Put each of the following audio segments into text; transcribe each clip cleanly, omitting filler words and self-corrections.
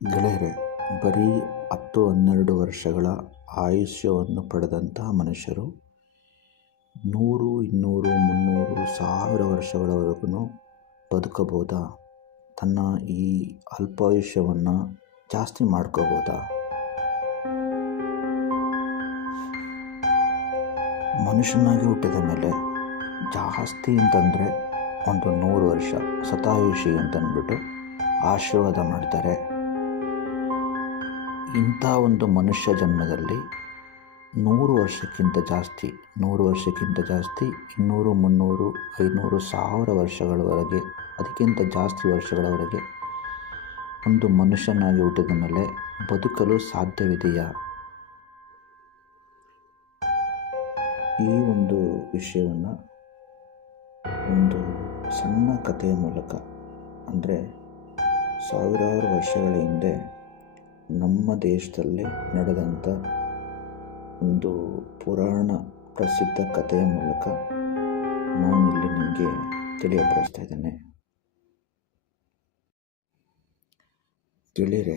ಗೆಳೆಯರೆ, ಬರೀ 10-12 ವರ್ಷಗಳ ಆಯುಷ್ಯವನ್ನು ಪಡೆದಂತಹ ಮನುಷ್ಯರು 100, 200, 300, 1000 ವರ್ಷಗಳವರೆಗೂ ಬದುಕಬಹುದಾ? ತನ್ನ ಈ ಅಲ್ಪಾಯುಷ್ಯವನ್ನು ಜಾಸ್ತಿ ಮಾಡ್ಕೋಬೋದಾ? ಮನುಷ್ಯನಾಗಿ ಹುಟ್ಟಿದ ಮೇಲೆ ಜಾಸ್ತಿ ಅಂತಂದರೆ ಒಂದು 100 ವರ್ಷ ಶತಾಯುಷಿ ಅಂತಂದ್ಬಿಟ್ಟು ಆಶೀರ್ವಾದ ಮಾಡ್ತಾರೆ. ಇಂಥ ಒಂದು ಮನುಷ್ಯ ಜನ್ಮದಲ್ಲಿ 100 ವರ್ಷಕ್ಕಿಂತ ಜಾಸ್ತಿ 200, 300, 500, 1000 ವರ್ಷಗಳವರೆಗೆ, ಅದಕ್ಕಿಂತ ಜಾಸ್ತಿ ವರ್ಷಗಳವರೆಗೆ ಒಂದು ಮನುಷ್ಯನಾಗಿ ಹುಟ್ಟಿದ ಮೇಲೆ ಬದುಕಲು ಸಾಧ್ಯವಿದೆಯಾ? ಈ ಒಂದು ವಿಷಯವನ್ನು ಒಂದು ಸಣ್ಣ ಕಥೆಯ ಮೂಲಕ, ಅಂದರೆ ಸಾವಿರಾರು ವರ್ಷಗಳ ಹಿಂದೆ ನಮ್ಮ ದೇಶದಲ್ಲಿ ನಡೆದಂಥ ಒಂದು ಪುರಾಣ ಪ್ರಸಿದ್ಧ ಕಥೆಯ ಮೂಲಕ ನಾನಿಲ್ಲಿ ನಿಮಗೆ ತಿಳಿಯಪಡಿಸ್ತಾ ಇದ್ದೇನೆ. ಗೆಳೆಯರೆ,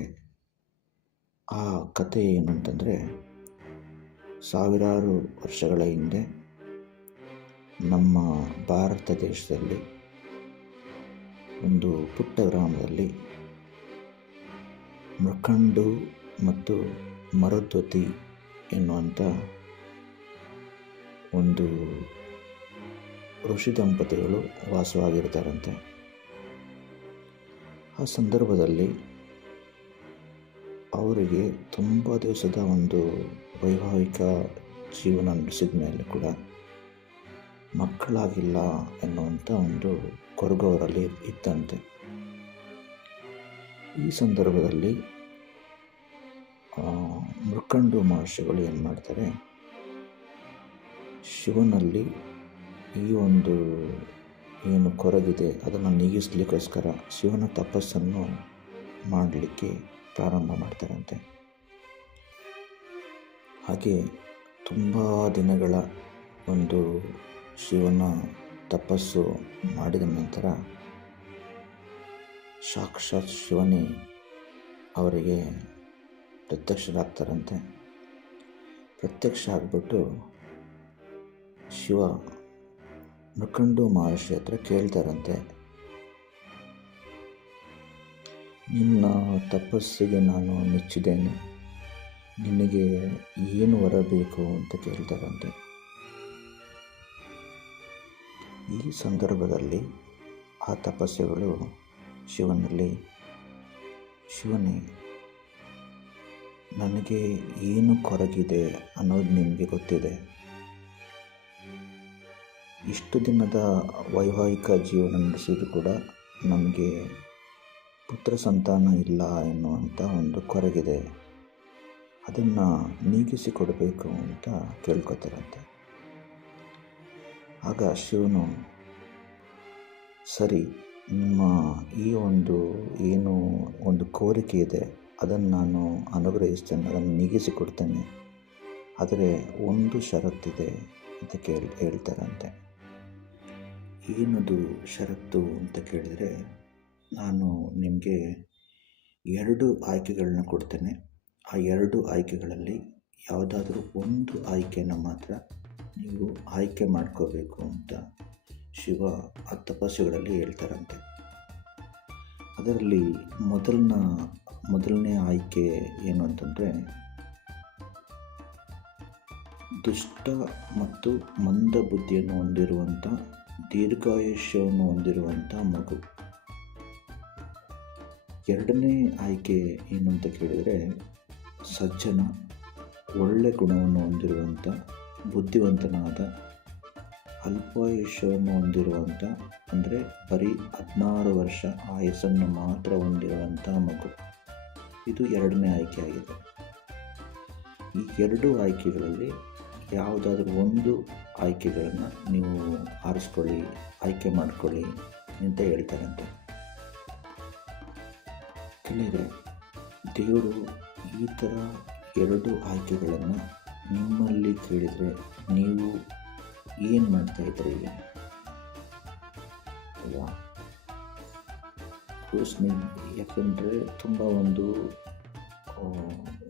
ಆ ಕಥೆ ಏನು ಅಂತಂದರೆ, ಸಾವಿರಾರು ವರ್ಷಗಳ ಹಿಂದೆ ನಮ್ಮ ಭಾರತ ದೇಶದಲ್ಲಿ ಒಂದು ಪುಟ್ಟ ಗ್ರಾಮದಲ್ಲಿ ಮೃಕಂಡು ಮತ್ತು ಮರುದ್ವತಿ ಎನ್ನುವಂಥ ಒಂದು ಋಷಿ ದಂಪತಿಗಳು ವಾಸವಾಗಿರ್ತಾರಂತೆ. ಆ ಸಂದರ್ಭದಲ್ಲಿ ಅವರಿಗೆ ತುಂಬ ದಿವಸದ ಒಂದು ವೈವಾಹಿಕ ಜೀವನ ನಡೆಸಿದ ಮೇಲೆ ಕೂಡ ಮಕ್ಕಳಾಗಿಲ್ಲ ಎನ್ನುವಂಥ ಒಂದು ಕೊರಗು ಅವರಲ್ಲಿ ಇತ್ತಂತೆ. ಈ ಸಂದರ್ಭದಲ್ಲಿ ಮೃಕಂಡು ಮಹರ್ಷಿಗಳು ಏನು ಮಾಡ್ತಾರೆ, ಶಿವನಲ್ಲಿ ಈ ಒಂದು ಏನು ಕೊರಗಿದೆ ಅದನ್ನು ನೀಗಿಸ್ಲಿಕ್ಕೋಸ್ಕರ ಶಿವನ ತಪಸ್ಸನ್ನು ಮಾಡಲಿಕ್ಕೆ ಪ್ರಾರಂಭ ಮಾಡ್ತಾರಂತೆ. ಹಾಗೆ ತುಂಬ ದಿನಗಳ ಒಂದು ಶಿವನ ತಪಸ್ಸು ಮಾಡಿದ ನಂತರ ಸಾಕ್ಷಾತ್ ಶಿವನೇ ಅವರಿಗೆ ಪ್ರತ್ಯಕ್ಷರಾಗ್ತಾರಂತೆ. ಪ್ರತ್ಯಕ್ಷ ಆಗಿಬಿಟ್ಟು ಶಿವ ಮೃಕಂಡು ಮಹರ್ಷಿ ಹತ್ರ ಕೇಳ್ತಾರಂತೆ, ನಿನ್ನ ತಪಸ್ಸಿಗೆ ನಾನು ಮೆಚ್ಚಿದ್ದೇನೆ, ನಿನಗೆ ಏನು ವರ ಬೇಕು ಅಂತ ಕೇಳ್ತಾರಂತೆ. ಈ ಸಂದರ್ಭದಲ್ಲಿ ಆ ತಪಸ್ಸುಗಳು ಶಿವನಲ್ಲಿ, ಶಿವನೇ, ನನಗೆ ಏನು ಕೊರಗಿದೆ ಅನ್ನೋದು ನಿಮಗೆ ಗೊತ್ತಿದೆ. ಇಷ್ಟು ದಿನದ ವೈವಾಹಿಕ ಜೀವನ ನಡೆಸಿದ್ರು ಕೂಡ ನಮಗೆ ಪುತ್ರ ಸಂತಾನ ಇಲ್ಲ ಎನ್ನುವಂಥ ಒಂದು ಕೊರಗಿದೆ, ಅದನ್ನು ನೀಗಿಸಿಕೊಡಬೇಕು ಅಂತ ಕೇಳ್ಕೊತಾರಂತೆ. ಆಗ ಶಿವನು, ಸರಿ, ನಿಮ್ಮ ಈ ಏನು ಒಂದು ಕೋರಿಕೆ ಇದೆ ಅದನ್ನು ನಾನು ಅನುಗ್ರಹಿಸ್ತೇನೆ, ಅದನ್ನು ನೀಗಿಸಿಕೊಡ್ತೇನೆ, ಆದರೆ ಒಂದು ಷರತ್ತಿದೆ ಅಂತ ಹೇಳ್ತಾರಂತೆ. ಏನದು ಷರತ್ತು ಅಂತ ಕೇಳಿದರೆ, ನಾನು ನಿಮಗೆ 2 ಆಯ್ಕೆಗಳನ್ನ ಕೊಡ್ತೇನೆ. ಆ 2 ಆಯ್ಕೆಗಳಲ್ಲಿ ಯಾವುದಾದ್ರೂ ಒಂದು ಆಯ್ಕೆಯನ್ನು ಮಾತ್ರ ನೀವು ಆಯ್ಕೆ ಮಾಡ್ಕೋಬೇಕು ಅಂತ ಶಿವ ಆ ತಪಸ್ಸುಗಳಲ್ಲಿ ಹೇಳ್ತಾರಂತೆ. ಅದರಲ್ಲಿ ಮೊದಲನೇ ಆಯ್ಕೆ ಏನು ಅಂತಂದರೆ, ದುಷ್ಟ ಮತ್ತು ಮಂದ ಬುದ್ಧಿಯನ್ನು ಹೊಂದಿರುವಂಥ, ದೀರ್ಘಾಯುಷ್ಯವನ್ನು ಹೊಂದಿರುವಂಥ ಮಗು. ಎರಡನೇ ಆಯ್ಕೆ ಏನು ಅಂತ ಕೇಳಿದರೆ, ಸಜ್ಜನ, ಒಳ್ಳೆ ಗುಣವನ್ನು ಹೊಂದಿರುವಂಥ, ಬುದ್ಧಿವಂತನಾದ, ಅಲ್ಪಾಯುಷ್ಯವನ್ನು ಹೊಂದಿರುವಂಥ, ಅಂದರೆ ಬರೀ 16 ವರ್ಷ ಆಯಸ್ಸನ್ನು ಮಾತ್ರ ಹೊಂದಿರುವಂಥ ಮಗು. ಇದು ಎರಡನೇ ಆಯ್ಕೆಯಾಗಿದೆ. ಈ 2 ಆಯ್ಕೆಗಳಲ್ಲಿ ಯಾವುದಾದ್ರೂ ಒಂದು ಆಯ್ಕೆಗಳನ್ನು ನೀವು ಆರಿಸ್ಕೊಳ್ಳಿ, ಆಯ್ಕೆ ಮಾಡಿಕೊಳ್ಳಿ ಅಂತ ಹೇಳ್ತಾರಂತೆ. ಕೇಳಿದರೆ, ದೇವರು ಈ ಥರ 2 ಆಯ್ಕೆಗಳನ್ನು ನಿಮ್ಮಲ್ಲಿ ಕೇಳಿದರೆ ನೀವು ಏನು ಮಾಡ್ತಾಯಿದ್ದೀರಿ ಅಲ್ವಾ? ಯೋಚನೆ. ಯಾಕೆಂದರೆ ತುಂಬ ಆ,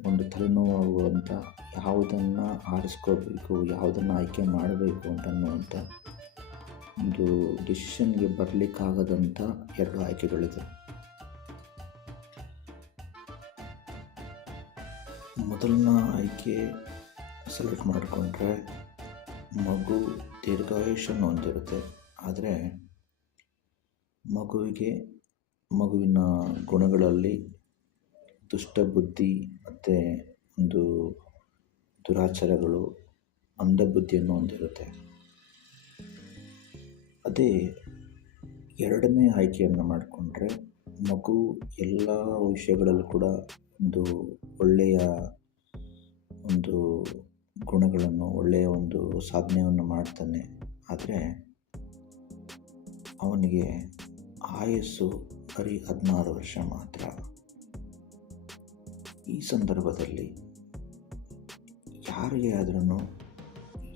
ಒಂದು ತಲೆನೋವಾಗುವಂಥ, ಯಾವುದನ್ನು ಆರಿಸ್ಕೋಬೇಕು, ಯಾವುದನ್ನು ಆಯ್ಕೆ ಮಾಡಬೇಕು ಅನ್ನುವಂಥ ಒಂದು ಡಿಸಿಷನ್ಗೆ ಬರಲಿಕ್ಕಾಗದಂಥ 2 ಆಯ್ಕೆಗಳಿದೆ. ಮೊದಲನೇ ಆಯ್ಕೆ ಸೆಲೆಕ್ಟ್ ಮಾಡಿಕೊಂಡ್ರೆ ಮಗು ದೀರ್ಘಾಯುಷ್ಯವನ್ನು ಹೊಂದಿರುತ್ತೆ. ಆದರೆ ಮಗುವಿನ ಗುಣಗಳಲ್ಲಿ ದುಷ್ಟಬುದ್ಧಿ ಮತ್ತು ಒಂದು ದುರಾಚಾರಗಳು, ಅಂಧಬುದ್ಧಿಯನ್ನು ಹೊಂದಿರುತ್ತೆ. ಅದೇ ಎರಡನೇ ಆಯ್ಕೆಯನ್ನು ಮಾಡಿಕೊಂಡ್ರೆ ಮಗು ಎಲ್ಲ ವಿಷಯಗಳಲ್ಲೂ ಕೂಡ ಒಂದು ಒಳ್ಳೆಯ ಒಂದು ಗುಣಗಳನ್ನು, ಒಳ್ಳೆಯ ಒಂದು ಸಾಧನೆಯನ್ನು ಮಾಡ್ತಾನೆ. ಆದರೆ ಅವನಿಗೆ ಆಯಸ್ಸು ಬರೀ 16 ವರ್ಷ ಮಾತ್ರ. ಈ ಸಂದರ್ಭದಲ್ಲಿ ಯಾರಿಗೆ ಆದ್ರೂ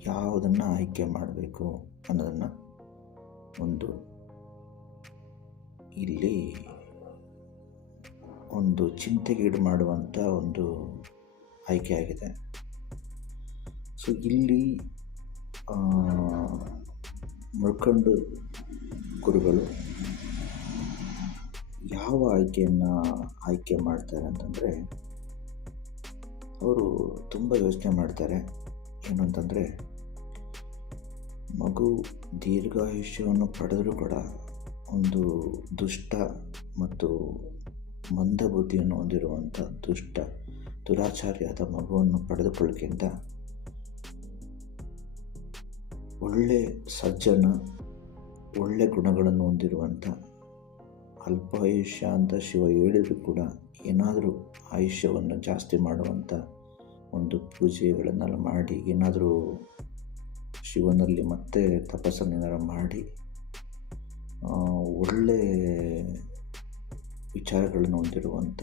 ಯಾವುದನ್ನು ಆಯ್ಕೆ ಮಾಡಬೇಕು ಅನ್ನೋದನ್ನು ಇಲ್ಲಿ ಒಂದು ಚಿಂತೆಗೀಡು ಮಾಡುವಂಥ ಒಂದು ಆಯ್ಕೆಯಾಗಿದೆ. ಸೊ ಇಲ್ಲಿ ಮುಳ್ಕಂಡು ಗುರುಗಳು ಯಾವ ಆಯ್ಕೆ ಮಾಡ್ತಾರೆ ಅಂತಂದರೆ, ಅವರು ತುಂಬ ಯೋಚನೆ ಮಾಡ್ತಾರೆ. ಏನು ಅಂತಂದರೆ, ಮಗು ದೀರ್ಘಾಯುಷ್ಯವನ್ನು ಪಡೆದರೂ ಕೂಡ ಒಂದು ದುಷ್ಟ ಮತ್ತು ಮಂದಬುದ್ಧಿಯನ್ನು ಹೊಂದಿರುವಂಥ ದುರಾಚಾರಿಯಾದ ಮಗುವನ್ನು ಪಡೆದುಕೊಳ್ಳೋಕ್ಕಿಂತ ಒಳ್ಳೆ ಸಜ್ಜನ, ಒಳ್ಳೆ ಗುಣಗಳನ್ನು ಹೊಂದಿರುವಂಥ, ಅಲ್ಪಾಯುಷ್ಯ ಅಂತ ಶಿವ ಹೇಳಿದರೂ ಕೂಡ ಏನಾದರೂ ಆಯುಷ್ಯವನ್ನು ಜಾಸ್ತಿ ಮಾಡುವಂಥ ಒಂದು ಪೂಜೆಗಳನ್ನೆಲ್ಲ ಮಾಡಿ, ಏನಾದರೂ ಶಿವನಲ್ಲಿ ಮತ್ತೆ ತಪಸ್ಸನ್ನೇನಾರು ಮಾಡಿ ಒಳ್ಳೆ ವಿಚಾರಗಳನ್ನು ಹೊಂದಿರುವಂಥ,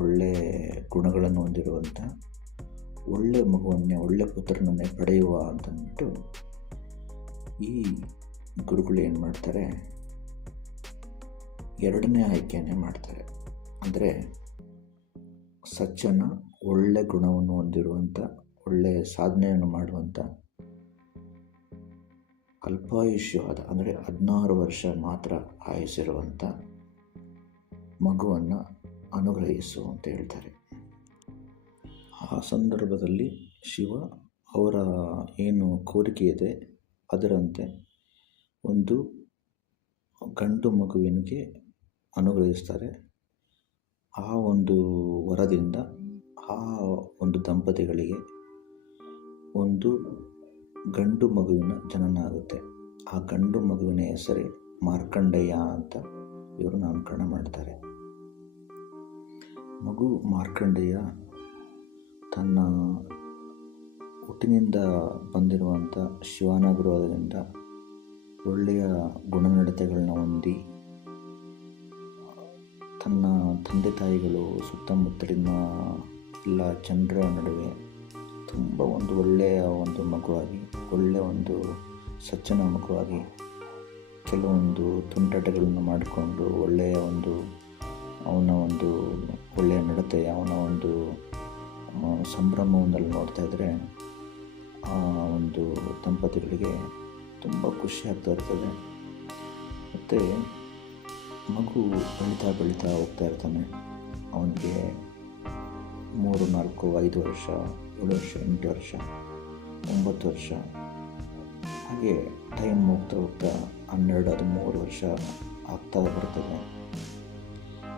ಒಳ್ಳೆ ಗುಣಗಳನ್ನು ಹೊಂದಿರುವಂಥ ಒಳ್ಳೆ ಮಗುವನ್ನೇ, ಒಳ್ಳೆ ಪುತ್ರನನ್ನೇ ಪಡೆಯುವ ಅಂತಂದ್ಬಿಟ್ಟು ಈ ಗುರುಗಳು ಏನು ಮಾಡ್ತಾರೆ, ಎರಡನೇ ಆಯ್ಕೆಯನ್ನೇ ಮಾಡ್ತಾರೆ. ಅಂದರೆ ಸಜ್ಜನ, ಒಳ್ಳೆ ಗುಣವನ್ನು ಹೊಂದಿರುವಂಥ, ಒಳ್ಳೆಯ ಸಾಧನೆಯನ್ನು ಮಾಡುವಂಥ, ಅಲ್ಪಾಯುಷ್ಯವಾದ ಅಂದರೆ 16 ವರ್ಷ ಮಾತ್ರ ಆಯುಸ್ಸಿರುವಂಥ ಮಗುವನ್ನು ಅನುಗ್ರಹಿಸು ಅಂತ ಹೇಳ್ತಾರೆ. ಆ ಸಂದರ್ಭದಲ್ಲಿ ಶಿವ ಅವರ ಏನು ಕೋರಿಕೆ ಇದೆ ಅದರಂತೆ ಒಂದು ಗಂಡು ಮಗುವಿನಿಗೆ ಅನುಗ್ರಹಿಸ್ತಾರೆ. ಆ ಒಂದು ವರದಿಂದ ಆ ಒಂದು ದಂಪತಿಗಳಿಗೆ ಒಂದು ಗಂಡು ಮಗುವಿನ ಜನನ ಆಗುತ್ತೆ. ಆ ಗಂಡು ಮಗುವಿನ ಹೆಸರೇ ಮಾರ್ಕಂಡೇಯ ಅಂತ ಇವರು ನಾಮಕರಣ ಮಾಡ್ತಾರೆ. ಮಗು ಮಾರ್ಕಂಡೇಯ ತನ್ನ ಹುಟ್ಟಿನಿಂದ ಬಂದಿರುವಂಥ ಶಿವಾನುಗ್ರಹದಿಂದ ಒಳ್ಳೆಯ ಗುಣನಡತೆಗಳನ್ನ ಹೊಂದಿ, ತನ್ನ ತಂದೆ ತಾಯಿಗಳು ಸುತ್ತಮುತ್ತಲಿನ ಎಲ್ಲ ಜನರ ನಡುವೆ ತುಂಬ ಒಂದು ಒಳ್ಳೆಯ ಒಂದು ಮಗುವಾಗಿ, ಒಳ್ಳೆಯ ಒಂದು ಸಜ್ಜನ ಮಗುವಾಗಿ, ಕೆಲವೊಂದು ತುಂಟಾಟಗಳನ್ನು ಮಾಡಿಕೊಂಡು ಒಳ್ಳೆಯ ಒಂದು ಅವನ ಒಂದು ಒಳ್ಳೆಯ ನಡತೆ, ಅವನ ಒಂದು ಸಂಭ್ರಮವನ್ನೆಲ್ಲ ನೋಡ್ತಾ ಇದ್ದರೆ ಆ ಒಂದು ದಂಪತಿಗಳಿಗೆ ತುಂಬ ಖುಷಿ ಆಗ್ತಾ ಇರ್ತದೆ. ಮತ್ತು ಮಗು ಬೆಳೀತಾ ಹೋಗ್ತಾ ಇರ್ತಾನೆ. ಅವನಿಗೆ 3, 4, 5 ವರ್ಷ, 7 ವರ್ಷ, 8 ವರ್ಷ, 9 ವರ್ಷ, ಹಾಗೆ ಟೈಮ್ ಹೋಗ್ತಾ 12, 13 ವರ್ಷ ಆಗ್ತಾ ಬರ್ತದೆ.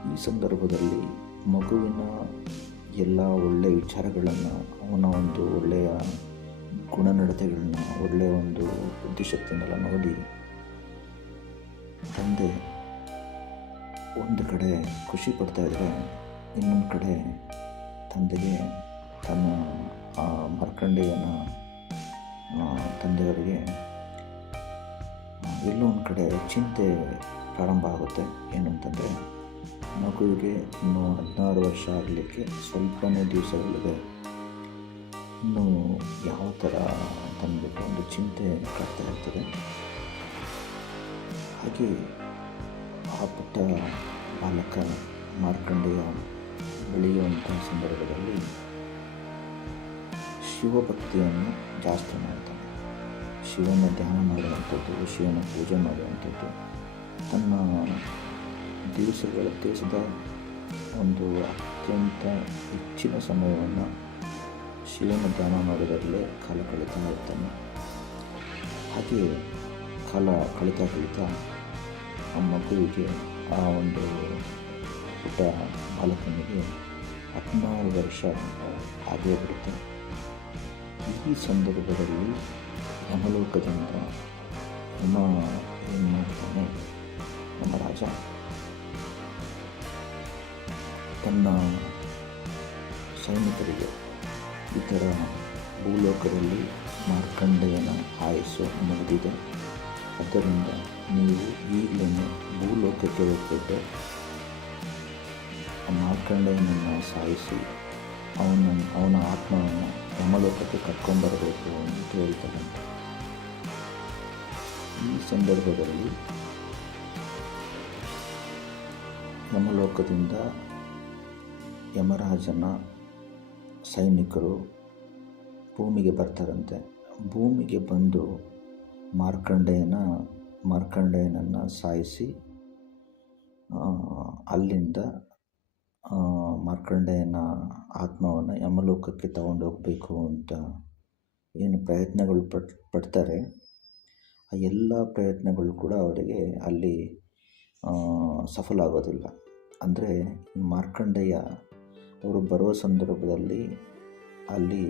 ಈ ಸಂದರ್ಭದಲ್ಲಿ ಮಗುವಿನ ಎಲ್ಲ ಒಳ್ಳೆಯ ವಿಚಾರಗಳನ್ನು, ಅವನ ಒಂದು ಒಳ್ಳೆಯ ಗುಣನಡತೆಗಳನ್ನ, ಒಳ್ಳೆಯ ಒಂದು ಬುದ್ಧಿಶಕ್ತಿಯನ್ನೆಲ್ಲ ನೋಡಿ ತಂದೆ ಒಂದು ಕಡೆ ಖುಷಿ ಪಡ್ತಾ ಇದ್ದರೆ, ಇನ್ನೊಂದು ಕಡೆ ತಂದೆಗೆ ತನ್ನ ಮಾರ್ಕಂಡೇಯನ ತಂದೆಯವರಿಗೆ ಎಲ್ಲೋ ಒಂದು ಕಡೆ ಚಿಂತೆ ಪ್ರಾರಂಭ ಆಗುತ್ತೆ. ಏನಂತಂದರೆ, ಮಗುವಿಗೆ ಇನ್ನು 16 ವರ್ಷ ಆಗಲಿಕ್ಕೆ ಸ್ವಲ್ಪನೇ ದಿವಸಗಳಿದೆ, ಇನ್ನು ಯಾವ ಥರ ತಂದುಬಿಟ್ಟು ಒಂದು ಚಿಂತೆ ಕಾಡ್ತಾ ಇರ್ತದೆ. ಹಾಗೆ ಆ ಪುಟ್ಟ ಬಾಲಕ ಮಾರ್ಕಂಡೇಯ ಬೆಳೆಯುವಂಥ ಸಂದರ್ಭದಲ್ಲಿ ಶಿವಭಕ್ತಿಯನ್ನು ಜಾಸ್ತಿ ಮಾಡ್ತಾನೆ. ಶಿವನ ಧ್ಯಾನ ಮಾಡುವಂಥದ್ದು, ಶಿವನ ಪೂಜೆ ಮಾಡುವಂಥದ್ದು, ತನ್ನ ದೇಶದ ಒಂದು ಅತ್ಯಂತ ಹೆಚ್ಚಿನ ಸಮಯವನ್ನು ಶಿವನ ಧ್ಯಾನ ಮಾಡೋದರಲ್ಲೇ ಕಾಲ ಕಳೀತಾ ಇರ್ತಾನೆ. ಹಾಗೆ ಕಾಲ ಕಳೀತಾ ಆ ಮಗುವಿಗೆ, ಆ ಒಂದು ಪುಟ್ಟ ಬಾಲಕನಿಗೆ 16 ವರ್ಷ ಆಗೇ ಬಿಡುತ್ತೆ. ಈ ಸಂದರ್ಭದಲ್ಲಿ ಯಮಲೋಕದಿಂದ ಏನು ಮಾಡ್ತಾನೆ, ನಮ್ಮ ರಾಜ ತನ್ನ ಸೈನಿಕರಿಗೆ ಈ ಥರ ಭೂಲೋಕದಲ್ಲಿ ಮಾರ್ಕಂಡೇಯನ ಆಯಸ್ಸು ಮುಗಿದಿದೆ, ಆದ್ದರಿಂದ ನೀವು ಈಗಲೇ ಭೂಲೋಕಕ್ಕೆ ಹೋಗ್ಬಿಟ್ಟು ಮಾರ್ಕಂಡೇಯನನ್ನು ಸಾಯಿಸಿ ಅವನ ಆತ್ಮವನ್ನು ಯಮಲೋಕಕ್ಕೆ ಕರ್ಕೊಂಡ್ಬರಬೇಕು ಅಂತ ಹೇಳ್ತಾರಂತೆ. ಈ ಸಂದರ್ಭದಲ್ಲಿ ಯಮಲೋಕದಿಂದ ಯಮರಾಜನ ಸೈನಿಕರು ಭೂಮಿಗೆ ಬರ್ತಾರಂತೆ. ಭೂಮಿಗೆ ಬಂದು ಮಾರ್ಕಂಡೇಯನನ್ನು ಸಾಯಿಸಿ ಅಲ್ಲಿಂದ ಮಾರ್ಕಂಡೇಯನ ಆತ್ಮವನ್ನು ಯಮಲೋಕಕ್ಕೆ ತಗೊಂಡೋಗಬೇಕು ಅಂತ ಏನು ಪ್ರಯತ್ನಗಳು ಪಡ್ತಾರೆ, ಆ ಎಲ್ಲ ಪ್ರಯತ್ನಗಳು ಕೂಡ ಅವರಿಗೆ ಅಲ್ಲಿ ಸಫಲ ಆಗೋದಿಲ್ಲ. ಅಂದರೆ ಮಾರ್ಕಂಡೇಯ ಅವರು ಬರೋ ಸಂದರ್ಭದಲ್ಲಿ ಅಲ್ಲಿ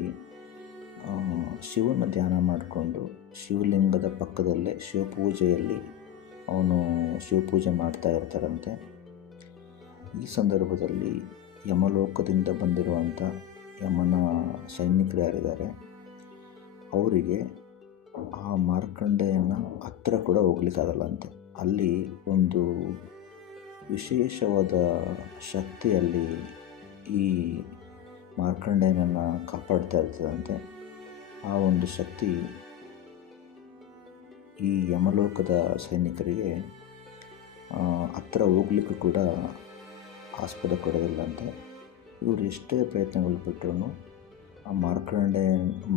ಶಿವನ ಧ್ಯಾನ ಮಾಡಿಕೊಂಡು ಶಿವಲಿಂಗದ ಪಕ್ಕದಲ್ಲೇ ಶಿವಪೂಜೆಯಲ್ಲಿ ಅವನು ಶಿವಪೂಜೆ ಮಾಡ್ತಾ ಇರ್ತಾರಂತೆ. ಈ ಸಂದರ್ಭದಲ್ಲಿ ಯಮಲೋಕದಿಂದ ಬಂದಿರುವಂಥ ಯಮನ ಸೈನಿಕರು ಯಾರಿದ್ದಾರೆ ಅವರಿಗೆ ಆ ಮಾರ್ಕಂಡೇಯನ ಹತ್ರ ಕೂಡ ಹೋಗ್ಲಿಕ್ಕಾಗಲ್ಲಂತೆ. ಅಲ್ಲಿ ಒಂದು ವಿಶೇಷವಾದ ಶಕ್ತಿಯಲ್ಲಿ ಈ ಮಾರ್ಕಂಡೇಯನನ್ನು ಕಾಪಾಡ್ತಾ ಇರ್ತದಂತೆ. ಆ ಒಂದು ಶಕ್ತಿ ಈ ಯಮಲೋಕದ ಸೈನಿಕರಿಗೆ ಹತ್ರ ಹೋಗ್ಲಿಕ್ಕೂ ಕೂಡ ಆಸ್ಪದ ಕೊಡೋದಿಲ್ಲಂತೆ. ಇವರು ಎಷ್ಟೇ ಪ್ರಯತ್ನಗಳು ಬಿಟ್ಟರು ಆ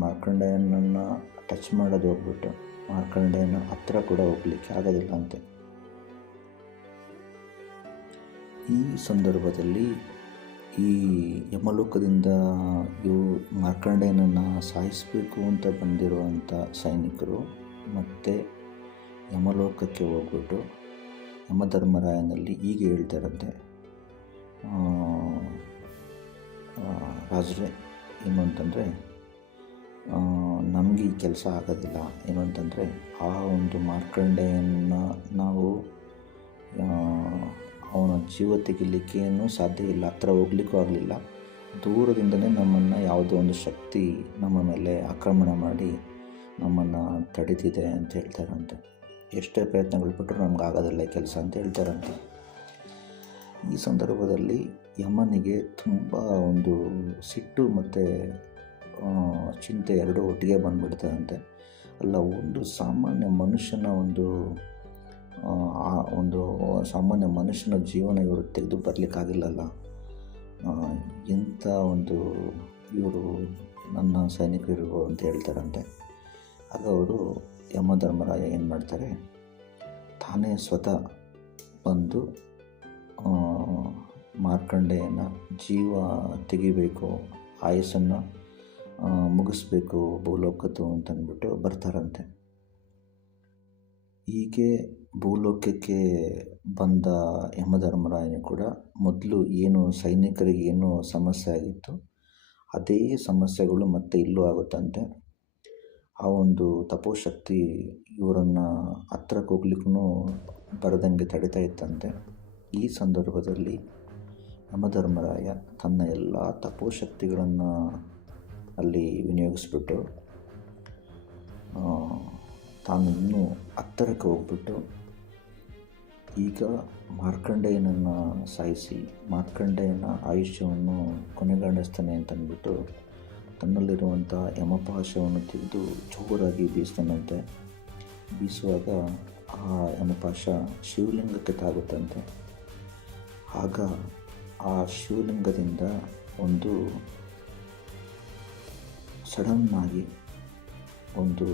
ಮಾರ್ಕಂಡೇಯನನ್ನು ಟಚ್ ಮಾಡೋದು ಹೋಗ್ಬಿಟ್ಟು ಮಾರ್ಕಂಡೇಯನ ಹತ್ರ ಕೂಡ ಹೋಗ್ಲಿಕ್ಕೆ ಆಗೋದಿಲ್ಲ ಅಂತೆ. ಈ ಸಂದರ್ಭದಲ್ಲಿ ಈ ಯಮಲೋಕದಿಂದ ಮಾರ್ಕಂಡೇಯನನ್ನು ಸಾಯಿಸಬೇಕು ಅಂತ ಬಂದಿರುವಂಥ ಸೈನಿಕರು ಮತ್ತೆ ಯಮಲೋಕಕ್ಕೆ ಹೋಗ್ಬಿಟ್ಟು ಯಮಧರ್ಮರಾಯನಲ್ಲಿ ಹೀಗೆ ಹೇಳ್ತಾರಂತೆ, ರಾಜರೇ, ಏನು ಅಂತಂದರೆ ನಮಗೆ ಈ ಕೆಲಸ ಆಗೋದಿಲ್ಲ. ಏನು ಅಂತಂದರೆ ಆ ಒಂದು ಮಾರ್ಕಂಡೇಯನ ನಾವು ಅವನ ಜೀವ ತೆಗಿಲಿಕ್ಕೇನೂ ಸಾಧ್ಯ ಇಲ್ಲ, ಹತ್ರ ಹೋಗ್ಲಿಕ್ಕೂ ಆಗಲಿಲ್ಲ. ದೂರದಿಂದಲೇ ನಮ್ಮನ್ನು ಯಾವುದೋ ಒಂದು ಶಕ್ತಿ ನಮ್ಮ ಮೇಲೆ ಆಕ್ರಮಣ ಮಾಡಿ ನಮ್ಮನ್ನು ತಡೀತಿದೆ ಅಂತ ಹೇಳ್ತಾರಂತೆ. ಎಷ್ಟೇ ಪ್ರಯತ್ನಗಳು ಬಿಟ್ಟರು ನಮ್ಗೆ ಆಗೋದಿಲ್ಲ ಈ ಕೆಲಸ ಅಂತ ಹೇಳ್ತಾರಂತೆ. ಈ ಸಂದರ್ಭದಲ್ಲಿ ಯಮನಿಗೆ ತುಂಬ ಒಂದು ಸಿಟ್ಟು ಮತ್ತು ಚಿಂತೆ ಎರಡೂ ಒಟ್ಟಿಗೆ ಬಂದುಬಿಡ್ತದಂತೆ. ಅಲ್ಲ, ಒಂದು ಸಾಮಾನ್ಯ ಮನುಷ್ಯನ ಒಂದು ಸಾಮಾನ್ಯ ಮನುಷ್ಯನ ಜೀವನ ಇವರು ತೆಗೆದು ಬರಲಿಕ್ಕಾಗಿಲ್ಲಲ್ಲ, ಎಂಥ ಒಂದು ಇವರು ನನ್ನ ಸೈನಿಕರು ಅಂತ ಹೇಳ್ತಾರಂತೆ. ಆಗ ಅವರು ಯಮಧರ್ಮರಾಯ ಏನು ಮಾಡ್ತಾರೆ, ತಾನೇ ಸ್ವತಃ ಬಂದು ಮಾರ್ಕಂಡೇಯನ ಜೀವ ತೆಗಿಬೇಕು, ಆಯಸ್ಸನ್ನು ಮುಗಿಸ್ಬೇಕು ಭೂಲೋಕದ್ದು ಅಂತಂದ್ಬಿಟ್ಟು ಬರ್ತಾರಂತೆ. ಹೀಗೆ ಭೂಲೋಕಕ್ಕೆ ಬಂದ ಯಮಧರ್ಮರಾಯನು ಕೂಡ ಮೊದಲು ಏನು ಸೈನಿಕರಿಗೆ ಏನು ಸಮಸ್ಯೆ ಆಗಿತ್ತು ಅದೇ ಸಮಸ್ಯೆಗಳು ಮತ್ತೆ ಇಲ್ಲೂ ಆಗುತ್ತಂತೆ. ಆ ಒಂದು ತಪೋಶಕ್ತಿ ಇವರನ್ನು ಹತ್ರಕ್ಕೆ ಹೋಗ್ಲಿಕ್ಕೂ ಬರದಂಗೆ ತಡಿತಾ ಇತ್ತಂತೆ. ಈ ಸಂದರ್ಭದಲ್ಲಿ ಯಮಧರ್ಮರಾಯ ತನ್ನ ಎಲ್ಲ ತಪೋಶಕ್ತಿಗಳನ್ನು ಅಲ್ಲಿ ವಿನಿಯೋಗಿಸ್ಬಿಟ್ಟು ತಾನು ಇನ್ನೂ ಹತ್ತಿರಕ್ಕೆ ಹೋಗ್ಬಿಟ್ಟು ಈಗ ಮಾರ್ಕಂಡೇಯನನ್ನು ಸಾಯಿಸಿ ಮಾರ್ಕಂಡೇಯನ ಆಯುಷ್ಯವನ್ನು ಕೊನೆಗಾಣಿಸ್ತಾನೆ ಅಂತಂದ್ಬಿಟ್ಟು ತನ್ನಲ್ಲಿರುವಂಥ ಯಮಪಾಶವನ್ನು ತೆಗೆದು ಜೋರಾಗಿ ಬೀಸ್ತಾನಂತೆ. ಬೀಸುವಾಗ ಆ ಯಮಪಾಶ ಶಿವಲಿಂಗಕ್ಕೆ ತಾಗುತ್ತಂತೆ. ಆಗ ಆ ಶಿವಲಿಂಗದಿಂದ ಒಂದು ಸಡನ್ನಾಗಿ ಒಂದು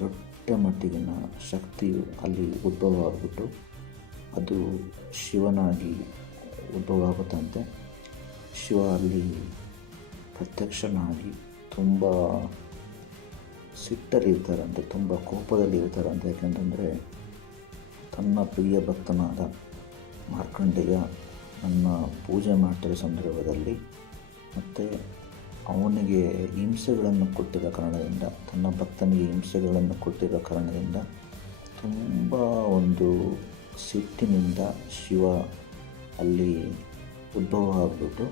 ದೊಡ್ಡ ಮಟ್ಟಿಗಿನ ಶಕ್ತಿಯು ಅಲ್ಲಿ ಉದ್ಭವ ಆಗಿಬಿಟ್ಟು ಅದು ಶಿವನಾಗಿ ಉದ್ಭವ ಆಗುತ್ತಂತೆ. ಶಿವ ಅಲ್ಲಿ ಪ್ರತ್ಯಕ್ಷನಾಗಿ ತುಂಬ ಸಿಟ್ಟಲ್ಲಿರ್ತಾರಂತೆ, ತುಂಬ ಕೋಪದಲ್ಲಿ ಇರ್ತಾರಂತೆ. ಯಾಕೆಂತಂದರೆ ತನ್ನ ಪ್ರಿಯ ಭಕ್ತನಾದ ಮಾರ್ಕಂಡೇಯ ನನ್ನ ಪೂಜೆ ಮಾಡ್ತಿರೋ ಸಂದರ್ಭದಲ್ಲಿ ಮತ್ತು ಅವನಿಗೆ ಹಿಂಸೆಗಳನ್ನು ಕೊಟ್ಟಿರೋ ಕಾರಣದಿಂದ, ತನ್ನ ಭಕ್ತನಿಗೆ ಹಿಂಸೆಗಳನ್ನು ಕೊಟ್ಟಿರೋ ಕಾರಣದಿಂದ ತುಂಬ ಒಂದು ಸಿಟ್ಟಿನಿಂದ ಶಿವ ಅಲ್ಲಿ ಉದ್ಭವ ಆಗಿಬಿಟ್ಟು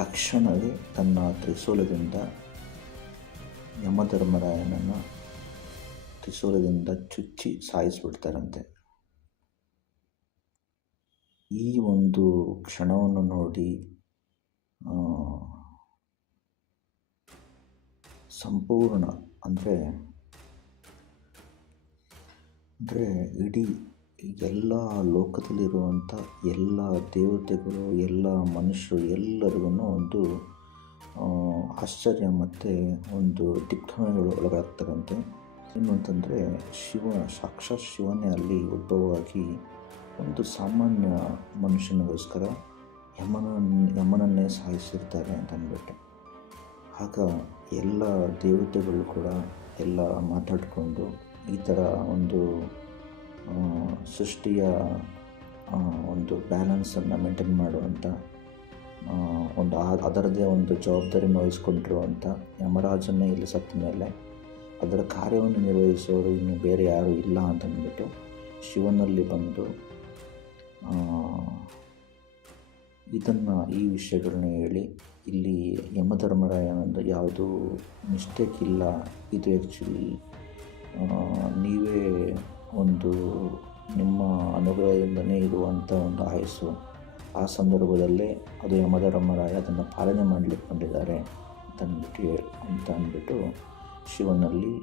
ತಕ್ಷಣವೇ ತನ್ನ ತ್ರಿಶೂಲದಿಂದ ಯಮಧರ್ಮರಾಯನನ್ನು ತ್ರಿಶೂಲದಿಂದ ಚುಚ್ಚಿ ಸಾಯಿಸಿಬಿಡ್ತಾರಂತೆ. ಈ ಒಂದು ಕ್ಷಣವನ್ನು ನೋಡಿ ಸಂಪೂರ್ಣ ಅಂದರೆ ಇಡೀ ಎಲ್ಲ ಲೋಕದಲ್ಲಿರುವಂಥ ಎಲ್ಲ ದೇವತೆಗಳು, ಎಲ್ಲ ಮನುಷ್ಯರು ಎಲ್ಲರಿಗೂ ಒಂದು ಆಶ್ಚರ್ಯ ಮತ್ತು ಒಂದು ದಿಗ್ಭ್ರಮೆಗಳು ಒಳಗಾಗ್ತಾರಂತೆ. ಏನು ಅಂತಂದರೆ ಸಾಕ್ಷಾತ್ ಶಿವನೇ ಅಲ್ಲಿ ಉದ್ಭವವಾಗಿ ಒಂದು ಸಾಮಾನ್ಯ ಮನುಷ್ಯನಿಗೋಸ್ಕರ ಯಮನನ್ನೇ ಸಾಯಿಸಿರ್ತಾರೆ ಅಂತ ಅಂದ್ಬಿಟ್ಟು. ಆಗ ಎಲ್ಲ ದೇವತೆಗಳು ಕೂಡ ಎಲ್ಲ ಮಾತಾಡಿಕೊಂಡು ಈ ಥರ ಒಂದು ಸೃಷ್ಟಿಯ ಒಂದು ಬ್ಯಾಲೆನ್ಸನ್ನು ಮೇಂಟೈನ್ ಮಾಡುವಂಥ ಒಂದು ಅದರದ್ದೇ ಒಂದು ಜವಾಬ್ದಾರಿಯನ್ನು ವಹಿಸ್ಕೊಂಡಿರುವಂಥ ಯಮರಾಜನ್ನೇ ಇಲ್ಲಿ ಸತ್ತ ಮೇಲೆ ಅದರ ಕಾರ್ಯವನ್ನು ನಿರ್ವಹಿಸೋರು ಇನ್ನು ಬೇರೆ ಯಾರೂ ಇಲ್ಲ ಅಂತಂದ್ಬಿಟ್ಟು ಶಿವನಲ್ಲಿ ಬಂದು ಈ ವಿಷಯಗಳನ್ನ ಹೇಳಿ, ಇಲ್ಲಿ ಯಮಧರ್ಮರಾಯನಂದು ಯಾವುದೂ ಮಿಸ್ಟೇಕ್ ಇಲ್ಲ, ಇದು ಆ್ಯಕ್ಚುಲಿ ನೀವೇ ಒಂದು ನಿಮ್ಮ ಅನುಗ್ರಹದಿಂದನೇ ಇರುವಂಥ ಒಂದು ಆಯಸ್ಸು, ಆ ಸಂದರ್ಭದಲ್ಲೇ ಅದು ಯಮಧರ್ಮರಾಯ ಅದನ್ನು ಪಾಲನೆ ಮಾಡಲಿಕ್ಕೆ ಬಂದಿದ್ದಾರೆ ಅಂತ ಅಂದ್ಬಿಟ್ಟು ಶಿವನಲ್ಲಿ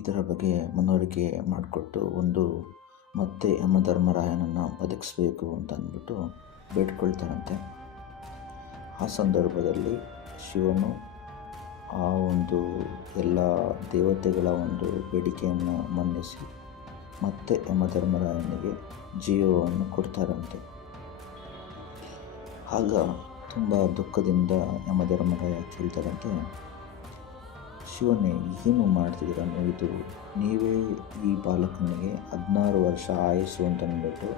ಇದರ ಬಗ್ಗೆ ಮನವರಿಕೆ ಮಾಡಿಕೊಟ್ಟು ಮತ್ತೆ ಯಮಧರ್ಮರಾಯನನ್ನು ಬದುಕಿಸ್ಬೇಕು ಅಂತ ಅಂದ್ಬಿಟ್ಟು ಬೇಡ್ಕೊಳ್ತಾರಂತೆ. ಆ ಸಂದರ್ಭದಲ್ಲಿ ಶಿವನು ಆ ಒಂದು ಎಲ್ಲ ದೇವತೆಗಳ ಒಂದು ಬೇಡಿಕೆಯನ್ನು ಮನ್ನಿಸಿ ಮತ್ತೆ ಯಮಧರ್ಮರಾಯನಿಗೆ ಜೀವವನ್ನು ಕೊಡ್ತಾರಂತೆ. ಆಗ ತುಂಬ ದುಃಖದಿಂದ ಯಮಧರ್ಮರಾಯ ಕೇಳ್ತಾರಂತೆ, ಶಿವನೇ ಏನು ಮಾಡ್ತಿದ್ದೀರ ಇದು? ನೀವೇ ಈ ಬಾಲಕನಿಗೆ 16 ವರ್ಷ ಆಯಸ್ಸು ಅಂತ ಅಂದ್ಬಿಟ್ಟು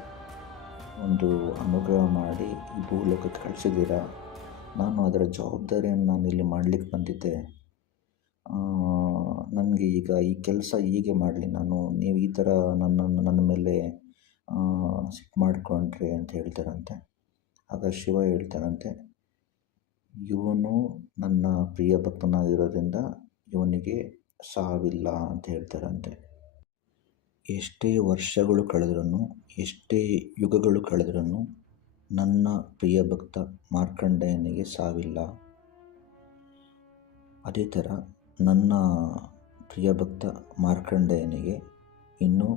ಒಂದು ಅನುಗ್ರಹ ಮಾಡಿ ಈ ಭೂಲೋಕಕ್ಕೆ ಕಳಿಸಿದ್ದೀರ. ನಾನು ಅದರ ಜವಾಬ್ದಾರಿಯನ್ನು ನಾನು ಇಲ್ಲಿ ಮಾಡಲಿಕ್ಕೆ ಬಂದಿದ್ದೆ. ನನಗೆ ಈಗ ಈ ಕೆಲಸ ಹೀಗೆ ಮಾಡಲಿ ನೀವು ಈ ಥರ ನನ್ನ ಮೇಲೆ ಸಿಟ್ಟು ಮಾಡಿಕೊಂಡ್ರಿ ಅಂತ ಹೇಳ್ತಾರಂತೆ. ಆಗ ಶಿವ ಹೇಳ್ತಾರಂತೆ, ಇವನು ನನ್ನ ಪ್ರಿಯ ಭಕ್ತನಾಗಿರೋದ್ರಿಂದ ಇವನಿಗೆ ಸಾವಿಲ್ಲ ಅಂತ ಹೇಳ್ತಾರಂತೆ. ಎಷ್ಟೇ ವರ್ಷಗಳು ಕಳೆದ್ರೂ, ಎಷ್ಟೇ ಯುಗಗಳು ಕಳೆದ್ರೂ ನನ್ನ ಪ್ರಿಯ ಭಕ್ತ ಮಾರ್ಕಂಡೇಯನಿಗೆ ಸಾವಿಲ್ಲ. ಅದೇ ಥರ ನನ್ನ ಪ್ರಿಯ ಭಕ್ತ ಮಾರ್ಕಂಡೇಯನಿಗೆ ಇನ್ನೂ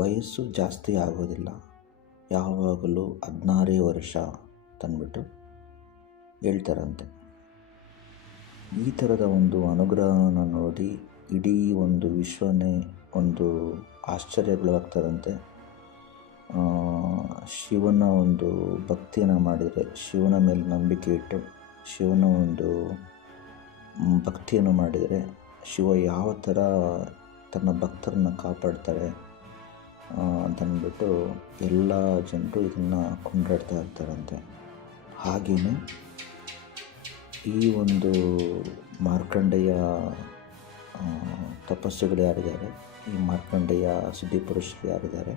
ವಯಸ್ಸು ಜಾಸ್ತಿ ಆಗೋದಿಲ್ಲ, ಯಾವಾಗಲೂ 16 ವರ್ಷ ತಂದ್ಬಿಟ್ಟು ಹೇಳ್ತಾರಂತೆ. ಈ ಥರದ ಒಂದು ಅನುಗ್ರಹವನ್ನು ನೋಡಿ ಇಡೀ ಒಂದು ವಿಶ್ವನೇ ಒಂದು ಆಶ್ಚರ್ಯಗೊಳಗಾಗ್ತಾರಂತೆ. ಶಿವನ ಒಂದು ಭಕ್ತಿಯನ್ನು ಮಾಡಿದರೆ, ಶಿವನ ಮೇಲೆ ನಂಬಿಕೆ ಇಟ್ಟು ಶಿವನ ಒಂದು ಭಕ್ತಿಯನ್ನು ಮಾಡಿದರೆ ಶಿವ ಯಾವ ಥರ ತನ್ನ ಭಕ್ತರನ್ನು ಕಾಪಾಡ್ತಾರೆ ಅಂತಂದ್ಬಿಟ್ಟು ಎಲ್ಲ ಜನರು ಇದನ್ನು ಕೊಂಡಾಡ್ತಾ ಇರ್ತಾರಂತೆ. ಹಾಗೆಯೇ ಈ ಒಂದು ಮಾರ್ಕಂಡೇಯ ತಪಸ್ಸುಗಳು ಯಾರಿದ್ದಾರೆ, ಈ ಮಾರ್ಕಂಡೇಯ ಸಿದ್ಧಿಪುರುಷರು ಯಾರಿದ್ದಾರೆ,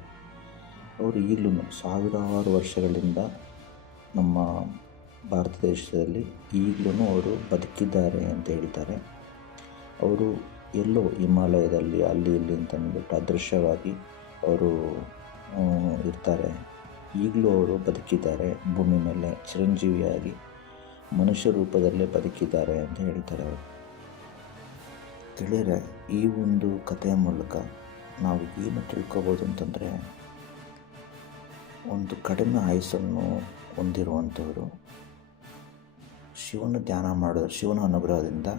ಅವರು ಈಗಲೂ ಸಾವಿರಾರು ವರ್ಷಗಳಿಂದ ನಮ್ಮ ಭಾರತ ದೇಶದಲ್ಲಿ ಈಗಲೂ ಅವರು ಬದುಕಿದ್ದಾರೆ ಅಂತ ಹೇಳ್ತಾರೆ. ಅವರು ಎಲ್ಲೋ ಹಿಮಾಲಯದಲ್ಲಿ ಅಲ್ಲಿ ಇಲ್ಲಿ ಅಂತಂದ್ಬಿಟ್ಟು ಅದೃಶ್ಯವಾಗಿ ಅವರು ಇರ್ತಾರೆ. ಈಗಲೂ ಅವರು ಬದುಕಿದ್ದಾರೆ, ಭೂಮಿ ಮೇಲೆ ಚಿರಂಜೀವಿಯಾಗಿ ಮನುಷ್ಯ ರೂಪದಲ್ಲೇ ಬದುಕಿದ್ದಾರೆ ಅಂತ ಹೇಳ್ತಾರೆ ಅವರು. ಗೆಳೆಯರೆ, ಈ ಒಂದು ಕಥೆಯ ಮೂಲಕ ನಾವು ಏನು ತಿಳ್ಕೊಬೋದು ಅಂತಂದರೆ, ಒಂದು ಕಡಿಮೆ ಆಯುಸ್ಸನ್ನು ಹೊಂದಿರುವಂಥವರು ಶಿವನ ಧ್ಯಾನ ಮಾಡೋದು, ಶಿವನ ಅನುಗ್ರಹದಿಂದ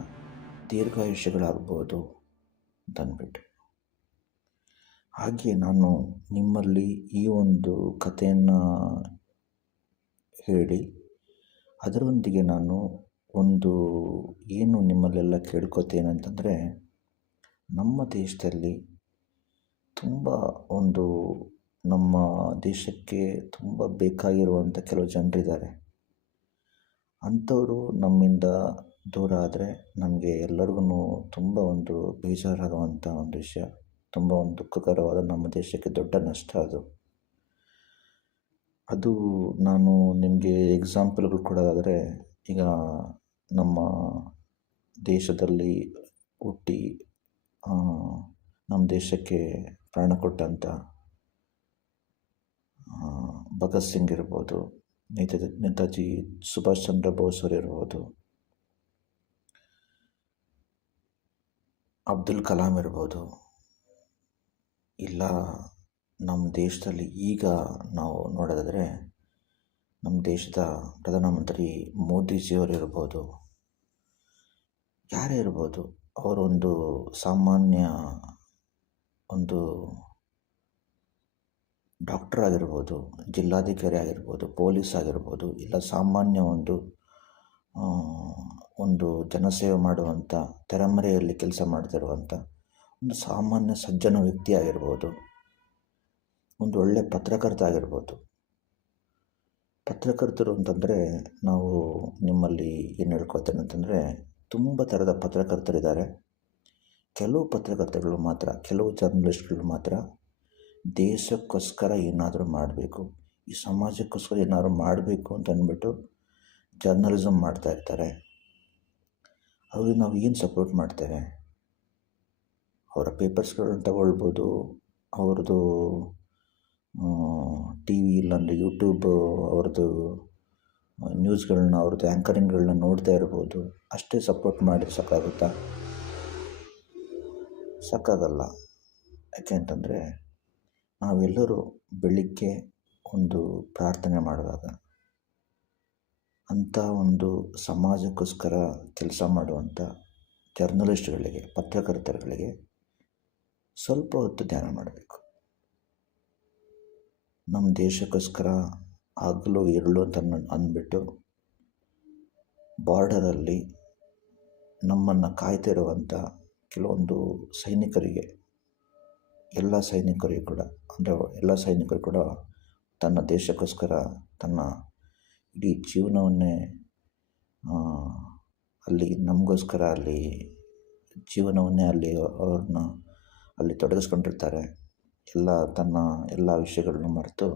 ದೀರ್ಘಾಯುಷ್ಯಗಳಾಗ್ಬೋದು ಅಂತ ಅಂದ್ಬಿಟ್ಟು. ಹಾಗೆ ನಾನು ನಿಮ್ಮಲ್ಲಿ ಈ ಒಂದು ಕಥೆಯನ್ನು ಹೇಳಿ ಅದರೊಂದಿಗೆ ನಾನು ಒಂದು ಏನು ನಿಮ್ಮಲ್ಲೆಲ್ಲ ಕೇಳ್ಕೊತೇನೆ ಅಂತಂದರೆ, ನಮ್ಮ ದೇಶದಲ್ಲಿ ತುಂಬ ನಮ್ಮ ದೇಶಕ್ಕೆ ತುಂಬ ಬೇಕಾಗಿರುವಂಥ ಕೆಲವು ಜನರಿದ್ದಾರೆ. ಅಂಥವರು ನಮ್ಮಿಂದ ದೂರ ಆದರೆ ನಮಗೆ ಎಲ್ಲರಿಗೂ ತುಂಬ ಬೇಜಾರಾಗುವಂಥ ಒಂದು ವಿಷಯ, ತುಂಬ ದುಃಖಕರವಾದ, ನಮ್ಮ ದೇಶಕ್ಕೆ ದೊಡ್ಡ ನಷ್ಟ ಅದು ನಾನು ನಿಮಗೆ ಎಕ್ಸಾಂಪಲ್ಗಳು ಕೊಡೋದಾದರೆ, ಈಗ ನಮ್ಮ ದೇಶದಲ್ಲಿ ಹುಟ್ಟಿ ನಮ್ಮ ದೇಶಕ್ಕೆ ಪ್ರಾಣ ಕೊಟ್ಟಂಥ ಭಗತ್ ಸಿಂಗ್ ಇರ್ಬೋದು, ನೇತಾಜಿ ಸುಭಾಷ್ ಚಂದ್ರ ಬೋಸ್ ಅವರು ಇರ್ಬೋದು, ಅಬ್ದುಲ್ ಕಲಾಂ ಇರ್ಬೋದು, ಇಲ್ಲ ನಮ್ಮ ದೇಶದಲ್ಲಿ ಈಗ ನಾವು ನೋಡೋದಾದರೆ ನಮ್ಮ ದೇಶದ ಪ್ರಧಾನಮಂತ್ರಿ ಮೋದಿಜಿಯವರು ಇರ್ಬೋದು, ಯಾರೇ ಇರ್ಬೋದು, ಅವರೊಂದು ಸಾಮಾನ್ಯ ಡಾಕ್ಟರ್ ಆಗಿರ್ಬೋದು, ಜಿಲ್ಲಾಧಿಕಾರಿ ಆಗಿರ್ಬೋದು, ಪೊಲೀಸ್ ಆಗಿರ್ಬೋದು, ಇಲ್ಲ ಸಾಮಾನ್ಯ ಒಂದು ಜನಸೇವೆ ಮಾಡುವಂಥ, ತೆರೆಮರೆಯಲ್ಲಿ ಕೆಲಸ ಮಾಡ್ತಿರುವಂಥ ಒಂದು ಸಾಮಾನ್ಯ ಸಜ್ಜನ ವ್ಯಕ್ತಿ ಆಗಿರ್ಬೋದು, ಒಂದು ಒಳ್ಳೆಯ ಪತ್ರಕರ್ತ ಆಗಿರ್ಬೋದು. ಪತ್ರಕರ್ತರು ಅಂತಂದರೆ ನಾವು ನಿಮ್ಮಲ್ಲಿ ಏನು ಹೇಳ್ಕೊಳ್ತೇನೆ ಅಂತಂದರೆ, ತುಂಬ ಥರದ ಪತ್ರಕರ್ತರಿದ್ದಾರೆ. ಕೆಲವು ಪತ್ರಕರ್ತಗಳು ಮಾತ್ರ, ಕೆಲವು ಜರ್ನಲಿಸ್ಟ್ಗಳು ಮಾತ್ರ ದೇಶಕ್ಕೋಸ್ಕರ ಏನಾದರೂ ಮಾಡಬೇಕು, ಈ ಸಮಾಜಕ್ಕೋಸ್ಕರ ಏನಾದರೂ ಮಾಡಬೇಕು ಅಂತ ಅಂದ್ಬಿಟ್ಟು ಜರ್ನಲಿಸಮ್ ಮಾಡ್ತಾಯಿರ್ತಾರೆ. ಅವ್ರಿಗೆ ನಾವು ಏನು ಸಪೋರ್ಟ್ ಮಾಡ್ತೇವೆ? ಅವರ ಪೇಪರ್ಸ್ಗಳನ್ನ ತಗೊಳ್ಬೋದು, ಅವ್ರದ್ದು ಟಿ ವಿ ಇಲ್ಲಾಂದರೆ ಯೂಟ್ಯೂಬ್ ಅವ್ರದ್ದು ನ್ಯೂಸ್ಗಳನ್ನ, ಅವ್ರದ್ದು ಆ್ಯಂಕರಿಂಗ್ಗಳನ್ನ ನೋಡ್ತಾ ಇರ್ಬೋದು. ಅಷ್ಟೇ ಸಪೋರ್ಟ್ ಮಾಡಿ ಸಾಕಾಗುತ್ತಾ? ಸಾಕಾಗಲ್ಲ. ಯಾಕೆ ಅಂತಂದರೆ ನಾವೆಲ್ಲರೂ ಬೆಳಿಗ್ಗೆ ಪ್ರಾರ್ಥನೆ ಮಾಡುವಾಗ ಅಂಥ ಸಮಾಜಕ್ಕೋಸ್ಕರ ಕೆಲಸ ಮಾಡುವಂಥ ಜರ್ನಲಿಸ್ಟ್ಗಳಿಗೆ, ಪತ್ರಕರ್ತರುಗಳಿಗೆ ಸ್ವಲ್ಪ ಹೊತ್ತು ಧ್ಯಾನ ಮಾಡಬೇಕು. ನಮ್ಮ ದೇಶಕ್ಕೋಸ್ಕರ ಹಗಲು ಇರುಳು ಅಂತ ಅಂದ್ಬಿಟ್ಟು ಬಾರ್ಡರಲ್ಲಿ ನಮ್ಮನ್ನು ಕಾಯ್ತಿರುವಂಥ ಕೆಲವೊಂದು ಸೈನಿಕರಿಗೆ, ಎಲ್ಲ ಸೈನಿಕರು ಕೂಡ ತನ್ನ ದೇಶಕ್ಕೋಸ್ಕರ ತನ್ನ ಇಡೀ ಜೀವನವನ್ನೇ ಅಲ್ಲಿ ನಮಗೋಸ್ಕರ ಅವ್ರನ್ನ ಅಲ್ಲಿ ತೊಡಗಿಸ್ಕೊಂಡಿರ್ತಾರೆ. ಎಲ್ಲ ವಿಷಯಗಳನ್ನು ಮರೆತು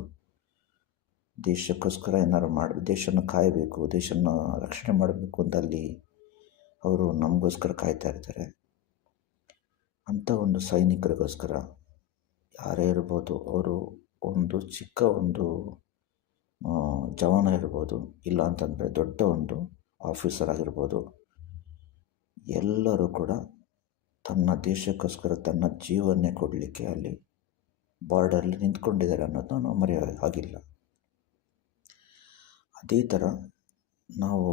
ದೇಶಕ್ಕೋಸ್ಕರ ಏನಾದ್ರು ದೇಶನ ಕಾಯಬೇಕು, ದೇಶನ ರಕ್ಷಣೆ ಮಾಡಬೇಕು ಅಂತ ಅಲ್ಲಿ ಅವರು ನಮಗೋಸ್ಕರ ಕಾಯ್ತಾ ಇರ್ತಾರೆ. ಅಂಥ ಸೈನಿಕರಿಗೋಸ್ಕರ ಯಾರೇ ಇರ್ಬೋದು, ಅವರು ಚಿಕ್ಕ ಜವಾನ ಇರ್ಬೋದು, ಇಲ್ಲ ಅಂತಂದರೆ ದೊಡ್ಡ ಆಫೀಸರ್ ಆಗಿರ್ಬೋದು, ಎಲ್ಲರೂ ಕೂಡ ತನ್ನ ದೇಶಕ್ಕೋಸ್ಕರ ತನ್ನ ಜೀವನ್ನೇ ಕೊಡಲಿಕ್ಕೆ ಅಲ್ಲಿ ಬಾರ್ಡರಲ್ಲಿ ನಿಂತ್ಕೊಂಡಿದ್ದಾರೆ ಅನ್ನೋದನ್ನ ನಾವು ಮರೆಯೋಕ್ಕಾಗಿಲ್ಲ. ಅದೇ ಥರ ನಾವು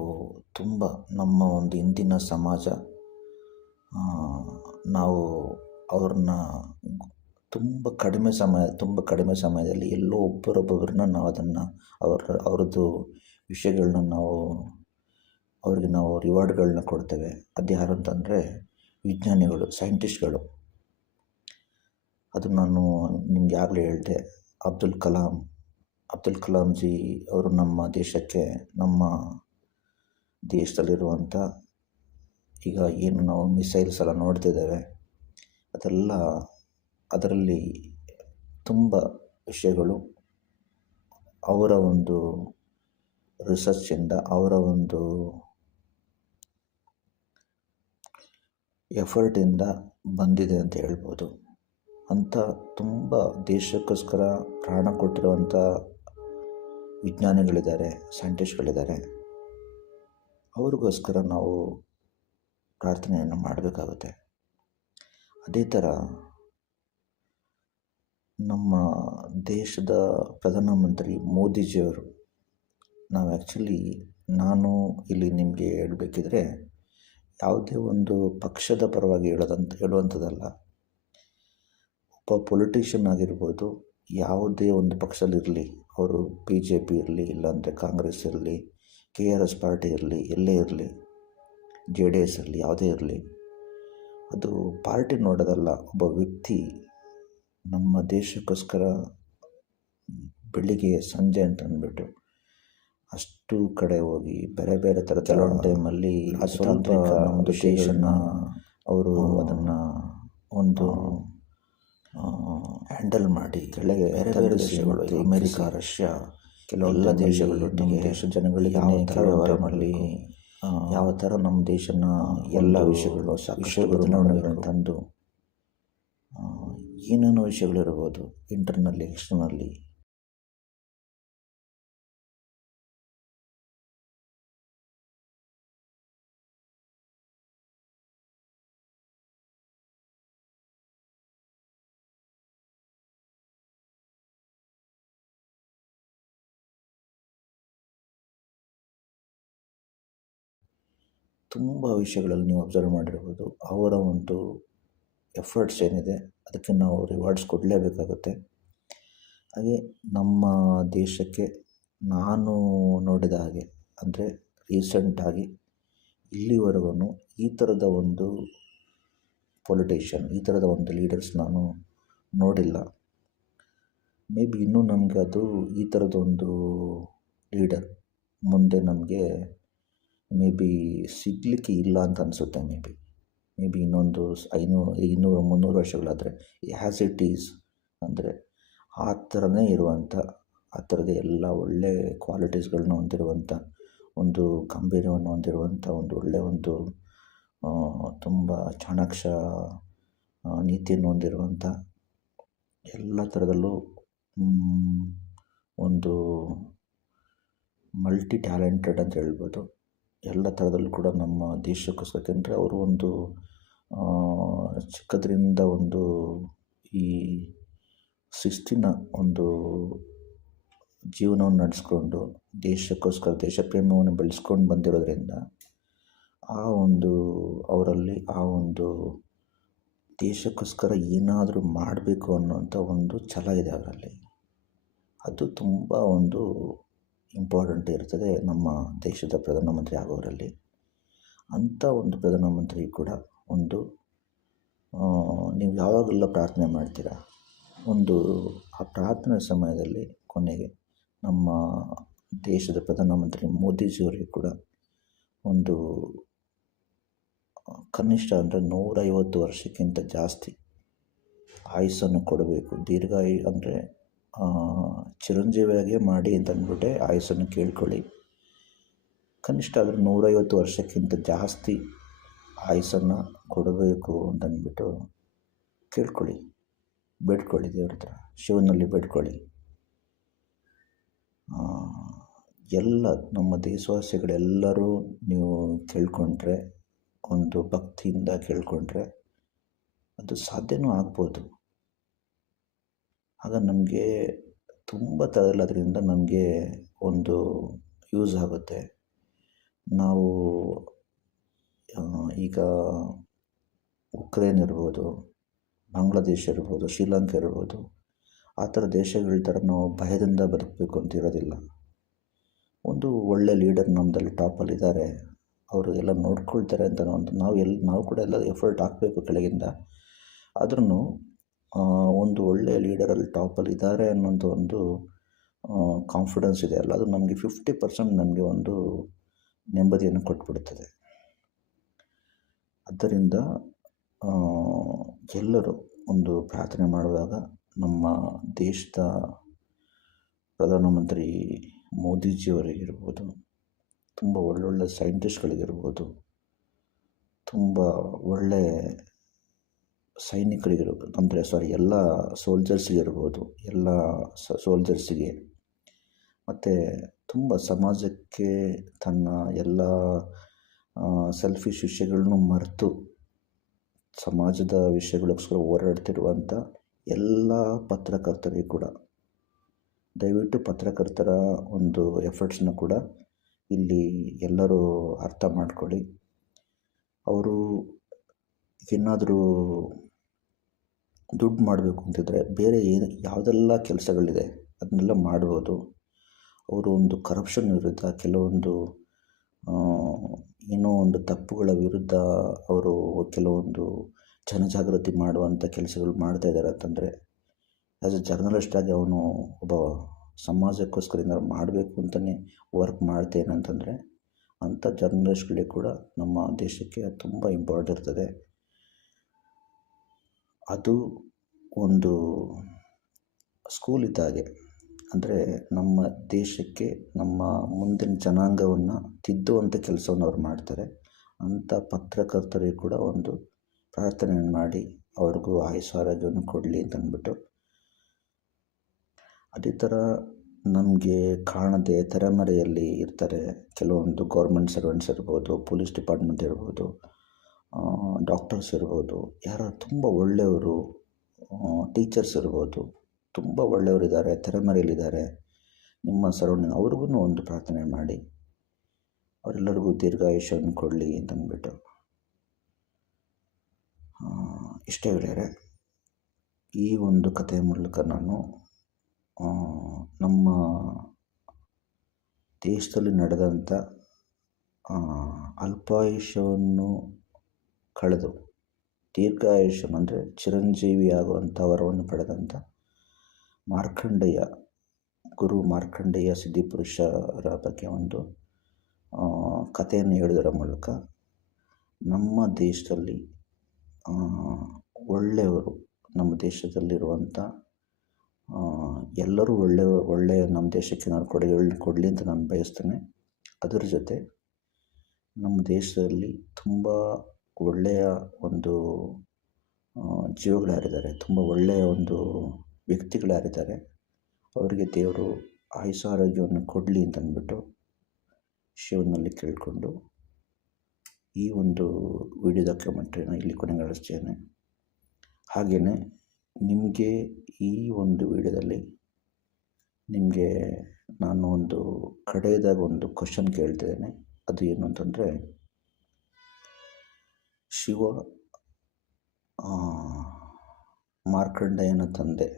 ತುಂಬ ನಮ್ಮ ಇಂದಿನ ಸಮಾಜ ನಾವು ಅವ್ರನ್ನ ತುಂಬ ಕಡಿಮೆ ಸಮಯದಲ್ಲಿ ಎಲ್ಲೋ ಒಬ್ಬರೊಬ್ಬರನ್ನ ನಾವು ಅದನ್ನು ಅವ್ರದ್ದು ವಿಷಯಗಳನ್ನ ಅವ್ರಿಗೆ ನಾವು ರಿವಾರ್ಡ್ಗಳನ್ನ ಕೊಡ್ತೇವೆ. ಅದು ಯಾರು ಅಂತಂದರೆ ವಿಜ್ಞಾನಿಗಳು, ಸೈಂಟಿಸ್ಟ್ಗಳು. ಅದು ನಾನು ನಿಮ್ಗೆ ಆಗಲೇ ಹೇಳಿದೆ, ಅಬ್ದುಲ್ ಕಲಾಂ ಜಿ ಅವರು ನಮ್ಮ ದೇಶದಲ್ಲಿರುವಂಥ ಈಗ ಏನು ನಾವು ಮಿಸೈಲ್ಸ್ ಎಲ್ಲ ನೋಡ್ತಿದ್ದೇವೆ, ಅದರಲ್ಲಿ ತುಂಬ ವಿಷಯಗಳು ಅವರ ರಿಸರ್ಚಿಂದ, ಅವರ ಎಫರ್ಟಿಂದ ಬಂದಿದೆ ಅಂತ ಹೇಳ್ಬೋದು. ಅಂಥ ತುಂಬ ದೇಶಕ್ಕೋಸ್ಕರ ಪ್ರಾಣ ಕೊಟ್ಟಿರುವಂಥ ವಿಜ್ಞಾನಿಗಳಿದ್ದಾರೆ, ಸೈಂಟಿಸ್ಟ್ಗಳಿದ್ದಾರೆ. ಅವ್ರಿಗೋಸ್ಕರ ನಾವು ಪ್ರಾರ್ಥನೆಯನ್ನು ಮಾಡಬೇಕಾಗುತ್ತೆ. ಅದೇ ಥರ ನಮ್ಮ ದೇಶದ ಪ್ರಧಾನಮಂತ್ರಿ ಮೋದಿಜಿಯವರು, ನಾವು ನಾನು ಇಲ್ಲಿ ನಿಮಗೆ ಹೇಳಬೇಕಿದ್ರೆ ಯಾವುದೇ ಒಂದು ಪಕ್ಷದ ಪರವಾಗಿ ಹೇಳುವಂಥದ್ದಲ್ಲ. ಒಬ್ಬ ಪೊಲಿಟಿಷಿಯನ್ ಆಗಿರ್ಬೋದು, ಯಾವುದೇ ಒಂದು ಪಕ್ಷದಲ್ಲಿರಲಿ, ಅವರು BJP ಇರಲಿ, ಇಲ್ಲಾಂದರೆ ಕಾಂಗ್ರೆಸ್ ಇರಲಿ, KRS ಪಾರ್ಟಿ ಇರಲಿ, ಎಲ್ಲೇ ಇರಲಿ, JDS ಇರಲಿ, ಯಾವುದೇ ಇರಲಿ, ಅದು ಪಾರ್ಟಿ ನೋಡೋದಲ್ಲ. ಒಬ್ಬ ವ್ಯಕ್ತಿ ನಮ್ಮ ದೇಶಕ್ಕೋಸ್ಕರ ಬೆಳಿಗ್ಗೆ ಸಂಜೆ ಅಂತ ಅಂದ್ಬಿಟ್ಟು ಅಷ್ಟು ಕಡೆ ಹೋಗಿ ಬೇರೆ ಬೇರೆ ಥರ ಕೆಲವೊಂದು ಟೈಮಲ್ಲಿ ರಾಜತಾಂತ್ರಿಕ ನಮ್ಮದು ದೇಶನ ಅವರು ಅದನ್ನು ಒಂದು ಹ್ಯಾಂಡಲ್ ಮಾಡಿ ಕೆಳಗೆ ಬೇರೆ ಬೇರೆ ದೇಶಗಳು, ಅಮೇರಿಕಾ, ರಷ್ಯಾ, ಕೆಲವೆಲ್ಲ ದೇಶಗಳು ನಮ್ಮ ದೇಶದ ಜನಗಳಿಗೆ ಯಾವ ಥರ ವ್ಯವಹಾರ ಮಾಡಲಿ, ಯಾವ ಥರ ನಮ್ಮ ದೇಶನ ಎಲ್ಲ ವಿಷಯಗಳು ಸಾಕಷ್ಟು ಬದಲಾವಣೆಗಳನ್ನು ತಂದು ಏನೇನೋ ವಿಷಯಗಳಿರ್ಬೋದು, ಇಂಟರ್ನಲ್ಲಿ, ಎಕ್ಸ್ಟರ್ನಲ್ಲಿ, ತುಂಬ ವಿಷಯಗಳಲ್ಲಿ ನೀವು ಅಬ್ಸರ್ವ್ ಮಾಡಿರ್ಬೋದು. ಅವರ ಒಂದು ಎಫರ್ಟ್ಸ್ ಏನಿದೆ ಅದಕ್ಕೆ ನಾವು ರಿವಾರ್ಡ್ಸ್ ಕೊಡಲೇಬೇಕಾಗುತ್ತೆ. ಹಾಗೆ ನಮ್ಮ ದೇಶಕ್ಕೆ ನಾನು ನೋಡಿದ ಹಾಗೆ ಅಂದರೆ ರೀಸೆಂಟಾಗಿ ಇಲ್ಲಿವರೆಗೂ ಈ ಥರದ ಒಂದು ಪೊಲಿಟಿಷಿಯನ್, ಈ ಥರದ ಒಂದು ಲೀಡರ್ಸ್ ನಾನು ನೋಡಿಲ್ಲ. ಮೇ ಬಿ ಇನ್ನೂ ನಮಗೆ ಅದು ಈ ಥರದೊಂದು ಲೀಡರ್ ಮುಂದೆ ನಮಗೆ ಮೇ ಬಿ ಸಿಗಲಿಕ್ಕೆ ಇಲ್ಲ ಅಂತ ಅನಿಸುತ್ತೆ. ಮೇ ಬಿ ಇನ್ನೊಂದು 200-300 ವರ್ಷಗಳಾದರೆ ಆ್ಯಸ್ ಇಟ್ ಈಸ್ ಅಂದರೆ ಆ ಥರನೇ ಇರುವಂಥ, ಆ ಥರದ ಎಲ್ಲ ಒಳ್ಳೆ ಕ್ವಾಲಿಟೀಸ್ಗಳನ್ನ ಹೊಂದಿರುವಂಥ, ಒಂದು ಗಂಭೀರವನ್ನು ಹೊಂದಿರುವಂಥ, ಒಂದು ಒಳ್ಳೆಯ ಒಂದು ತುಂಬ ಚಾಣಾಕ್ಷ ನೀತಿಯನ್ನು ಹೊಂದಿರುವಂಥ, ಎಲ್ಲ ಥರದಲ್ಲೂ ಒಂದು ಮಲ್ಟಿ ಟ್ಯಾಲೆಂಟೆಡ್ ಅಂತ ಹೇಳ್ಬೋದು. ಎಲ್ಲ ಥರದಲ್ಲೂ ಕೂಡ ನಮ್ಮ ದೇಶಕ್ಕೋಸ್ಕರ, ಯಾಕೆಂದರೆ ಅವರು ಒಂದು ಚಿಕ್ಕದ್ರಿಂದ ಒಂದು ಈ ಶಿಸ್ತಿನ ಒಂದು ಜೀವನವನ್ನು ನಡೆಸ್ಕೊಂಡು ದೇಶಕ್ಕೋಸ್ಕರ ದೇಶಪ್ರೇಮವನ್ನು ಬೆಳೆಸ್ಕೊಂಡು ಬಂದಿರೋದ್ರಿಂದ ಆ ಒಂದು ಅವರಲ್ಲಿ ಆ ಒಂದು ದೇಶಕ್ಕೋಸ್ಕರ ಏನಾದರೂ ಮಾಡಬೇಕು ಅನ್ನೋಂಥ ಒಂದು ಛಲ ಇದೆ ಅವರಲ್ಲಿ. ಅದು ತುಂಬ ಒಂದು ಇಂಪಾರ್ಟೆಂಟ್ ಇರ್ತದೆ ನಮ್ಮ ದೇಶದ ಪ್ರಧಾನಮಂತ್ರಿ ಆಗೋರಲ್ಲಿ. ಅಂಥ ಒಂದು ಪ್ರಧಾನಮಂತ್ರಿ ಕೂಡ ಒಂದು ನೀವು ಯಾವಾಗೆಲ್ಲ ಪ್ರಾರ್ಥನೆ ಮಾಡ್ತೀರಾ, ಒಂದು ಆ ಪ್ರಾರ್ಥನೆ ಸಮಯದಲ್ಲಿ ಕೊನೆಗೆ ನಮ್ಮ ದೇಶದ ಪ್ರಧಾನಮಂತ್ರಿ ಮೋದಿಜಿಯವರಿಗೆ ಕೂಡ ಒಂದು ಕನಿಷ್ಠ ಅಂದರೆ 150 ವರ್ಷಕ್ಕಿಂತ ಜಾಸ್ತಿ ಆಯುಸ್ಸನ್ನು ಕೊಡಬೇಕು. ದೀರ್ಘಾಯು ಅಂದರೆ ಚಿರಂಜೀವಿಯಾಗೆ ಮಾಡಿ ಅಂತ ಅಂದ್ಬಿಟ್ಟೆ ಆಯುಸ್ಸನ್ನು ಕೇಳ್ಕೊಳ್ಳಿ. ಕನಿಷ್ಠ ಆದರೆ 150 ವರ್ಷಕ್ಕಿಂತ ಜಾಸ್ತಿ ಆಯುಸ್ಸನ್ನು ಕೊಡಬೇಕು ಅಂತಂದ್ಬಿಟ್ಟು ಕೇಳ್ಕೊಳ್ಳಿ, ಬೇಡ್ಕೊಳ್ಳಿ, ದೇವ್ರ ಹತ್ರ ಶಿವನಲ್ಲಿ ಬೇಡ್ಕೊಳ್ಳಿ. ಎಲ್ಲ ನಮ್ಮ ದೇಶವಾಸಿಗಳೆಲ್ಲರೂ ನೀವು ಕೇಳ್ಕೊಂಡ್ರೆ, ಒಂದು ಭಕ್ತಿಯಿಂದ ಕೇಳ್ಕೊಂಡ್ರೆ ಅದು ಸಾಧ್ಯವೂ ಆಗ್ಬೋದು. ಆಗ ನಮಗೆ ತುಂಬ ಥರದಲ್ಲಿ ಅದರಿಂದ ನಮಗೆ ಒಂದು ಯೂಸ್ ಆಗುತ್ತೆ. ನಾವು ಈಗ ಉಕ್ರೇನ್ ಇರ್ಬೋದು, ಬಾಂಗ್ಲಾದೇಶ ಇರ್ಬೋದು, ಶ್ರೀಲಂಕಾ ಇರ್ಬೋದು, ಆ ಥರ ದೇಶಗಳ ಥರ ನಾವು ಭಯದಿಂದ ಬದುಕಬೇಕು ಅಂತ ಇರೋದಿಲ್ಲ. ಒಂದು ಒಳ್ಳೆ ಲೀಡರ್ ನಮ್ಮದಲ್ಲಿ ಟಾಪಲ್ಲಿದ್ದಾರೆ, ಅವರು ಎಲ್ಲ ನೋಡ್ಕೊಳ್ತಾರೆ ಅಂತ ನಾವು ಕೂಡ ಎಲ್ಲ ಎಫರ್ಟ್ ಹಾಕಬೇಕು ಕೆಳಗಿಂದ. ಆದ್ರೂ ಒಂದು ಒಳ್ಳೆಯ ಲೀಡರಲ್ಲಿ ಟಾಪಲ್ಲಿ ಇದ್ದಾರೆ ಅನ್ನೋಂಥ ಒಂದು ಕಾನ್ಫಿಡೆನ್ಸ್ ಇದೆ ಅಲ್ಲ, ಅದು ನಮಗೆ 50% ನಮಗೆ ಒಂದು ನೆಮ್ಮದಿಯನ್ನು ಕೊಟ್ಬಿಡ್ತದೆ. ಆದ್ದರಿಂದ ಎಲ್ಲರೂ ಒಂದು ಪ್ರಾರ್ಥನೆ ಮಾಡುವಾಗ ನಮ್ಮ ದೇಶದ ಪ್ರಧಾನಮಂತ್ರಿ ಮೋದಿಜಿಯವರಿಗಿರ್ಬೋದು, ತುಂಬ ಒಳ್ಳೊಳ್ಳೆ ಸೈಂಟಿಸ್ಟ್ಗಳಿಗಿರ್ಬೋದು, ತುಂಬ ಒಳ್ಳೆ ಸೈನಿಕರಿಗಿರ್ಬೋದು, ಎಲ್ಲ ಸೋಲ್ಜರ್ಸಿಗಿರ್ಬೋದು, ಎಲ್ಲ ಸೋಲ್ಜರ್ಸಿಗೆ, ಮತ್ತು ತುಂಬ ಸಮಾಜಕ್ಕೆ ತನ್ನ ಎಲ್ಲ ಸೆಲ್ಫಿಶ್ ವಿಷಯಗಳನ್ನು ಮರೆತು ಸಮಾಜದ ವಿಷಯಗಳಿಗೋಸ್ಕರ ಹೋರಾಡ್ತಿರುವಂಥ ಎಲ್ಲ ಪತ್ರಕರ್ತರಿಗೂ ಕೂಡ ದಯವಿಟ್ಟು ಪತ್ರಕರ್ತರ ಒಂದು ಎಫರ್ಟ್ಸ್ನ ಕೂಡ ಇಲ್ಲಿ ಎಲ್ಲರೂ ಅರ್ಥ ಮಾಡ್ಕೊಳ್ಳಿ. ಅವರು ಏನಾದರೂ ದುಡ್ಡು ಮಾಡಬೇಕು ಅಂತಿದ್ರೆ ಬೇರೆ ಯಾವುದೆಲ್ಲ ಕೆಲಸಗಳಿದೆ ಅದನ್ನೆಲ್ಲ ಮಾಡ್ಬೋದು. ಅವರು ಒಂದು ಕರಪ್ಷನ್ ವಿರುದ್ಧ, ಕೆಲವೊಂದು ಏನೋ ಒಂದು ತಪ್ಪುಗಳ ವಿರುದ್ಧ ಅವರು ಕೆಲವೊಂದು ಜನಜಾಗೃತಿ ಮಾಡುವಂಥ ಕೆಲಸಗಳು ಮಾಡ್ತಾ ಇದ್ದಾರೆ ಅಂತಂದರೆ, ಆ್ಯಸ್ ಎ ಜರ್ನಲಿಸ್ಟಾಗಿ ಅವನು ಒಬ್ಬ ಸಮಾಜಕ್ಕೋಸ್ಕರ ಏನಾದ್ರು ಮಾಡಬೇಕು ಅಂತಲೇ ವರ್ಕ್ ಮಾಡ್ತೇನೆ ಅಂತಂದರೆ ಅಂಥ ಜರ್ನಲಿಸ್ಟ್ಗಳಿಗೆ ಕೂಡ ನಮ್ಮ ದೇಶಕ್ಕೆ ತುಂಬ ಇಂಪಾರ್ಟೆಂಟ್ ಇರ್ತದೆ. ಅದು ಒಂದು ಸ್ಕೂಲ್ ಇದ್ದಾಗೆ. ಅಂದರೆ ನಮ್ಮ ದೇಶಕ್ಕೆ, ನಮ್ಮ ಮುಂದಿನ ಜನಾಂಗವನ್ನು ತಿದ್ದುವಂಥ ಕೆಲಸವನ್ನು ಅವ್ರು ಮಾಡ್ತಾರೆ. ಅಂಥ ಪತ್ರಕರ್ತರಿಗೆ ಕೂಡ ಒಂದು ಪ್ರಾರ್ಥನೆಯನ್ನು ಮಾಡಿ ಅವ್ರಿಗೂ ಆಯುಷ್ಯ ಆರೋಗ್ಯವನ್ನು ಕೊಡಲಿ ಅಂತ ಅಂದ್ಬಿಟ್ಟು, ಅದೇ ಥರ ನಮಗೆ ಕಾಣದೆ ತೆರೆಮರೆಯಲ್ಲಿ ಇರ್ತಾರೆ ಕೆಲವೊಂದು ಗೌರ್ಮೆಂಟ್ ಸರ್ವೆಂಟ್ಸ್ ಇರ್ಬೋದು, ಪೊಲೀಸ್ ಡಿಪಾರ್ಟ್ಮೆಂಟ್ ಇರ್ಬೋದು, ಡಾಕ್ಟರ್ಸ್ ಇರ್ಬೋದು, ಯಾರು ತುಂಬ ಒಳ್ಳೆಯವರು, ಟೀಚರ್ಸ್ ಇರ್ಬೋದು, ತುಂಬ ಒಳ್ಳೆಯವರಿದ್ದಾರೆ, ತೆರೆಮರೆಯಲ್ಲಿದ್ದಾರೆ. ನಿಮ್ಮ ಸರೌಂಡಿಂಗ್ ಅವ್ರಿಗೂ ಒಂದು ಪ್ರಾರ್ಥನೆ ಮಾಡಿ ಅವರೆಲ್ಲರಿಗೂ ದೀರ್ಘಾಯುಷ್ಯವನ್ನು ಕೊಡಲಿ ಅಂತಂದ್ಬಿಟ್ಟು. ಇಷ್ಟೇ ಗೆಳೆಯರೆ, ಈ ಒಂದು ಕಥೆಯ ಮೂಲಕ ನಾನು ನಮ್ಮ ದೇಶದಲ್ಲಿ ನಡೆದಂಥ ಅಲ್ಪಾಯುಷ್ಯವನ್ನು ಕಳೆದು ದೀರ್ಘಾಯುಷ್ಯ ಅಂದರೆ ಚಿರಂಜೀವಿಯಾಗುವಂಥ ವರವನ್ನು ಪಡೆದಂಥ ಮಾರ್ಕಂಡೇಯ, ಗುರು ಮಾರ್ಕಂಡೇಯ ಸಿದ್ಧಿಪುರುಷರ ಬಗ್ಗೆ ಒಂದು ಕಥೆಯನ್ನು ಹೇಳೋದರ ಮೂಲಕ ನಮ್ಮ ದೇಶದಲ್ಲಿ ಒಳ್ಳೆಯವರು, ನಮ್ಮ ದೇಶದಲ್ಲಿರುವಂಥ ಎಲ್ಲರೂ ಒಳ್ಳೆಯ ನಮ್ಮ ದೇಶಕ್ಕೆ ನಾನು ಕೊಡಲಿ ಅಂತ ನಾನು ಬಯಸ್ತೇನೆ. ಅದರ ಜೊತೆ ನಮ್ಮ ದೇಶದಲ್ಲಿ ತುಂಬ ಒಳ್ಳೆಯ ಒಂದು ಜೀವಗಳು ತುಂಬ ಒಳ್ಳೆಯ ಒಂದು ವ್ಯಕ್ತಿಗಳು ಯಾರಿದ್ದಾರೆ ಅವರಿಗೆ ದೇವರು ಆಯುಷ್ಯ ಆರೋಗ್ಯವನ್ನು ಕೊಡಲಿ ಅಂತ ಅಂದ್ಬಿಟ್ಟು ಶಿವನಲ್ಲಿ ಕೇಳಿಕೊಂಡು ಈ ಒಂದು ವಿಡಿಯೋ ಡಾಕ್ಯುಮೆಂಟ್ರಿನ ಇಲ್ಲಿ ಕೊನೆಗೊಳಿಸ್ತೇನೆ. ಹಾಗೆಯೇ ನಿಮಗೆ ಈ ಒಂದು ವಿಡಿಯೋದಲ್ಲಿ ನಿಮಗೆ ನಾನು ಒಂದು ಕಡೆಯದಾಗ ಒಂದು ಕ್ವಶನ್ ಕೇಳ್ತಿದ್ದೇನೆ. ಅದು ಏನು ಅಂತಂದರೆ, ಶಿವ ಮಾರ್ಕಂಡೇಯನ ತಂದೆ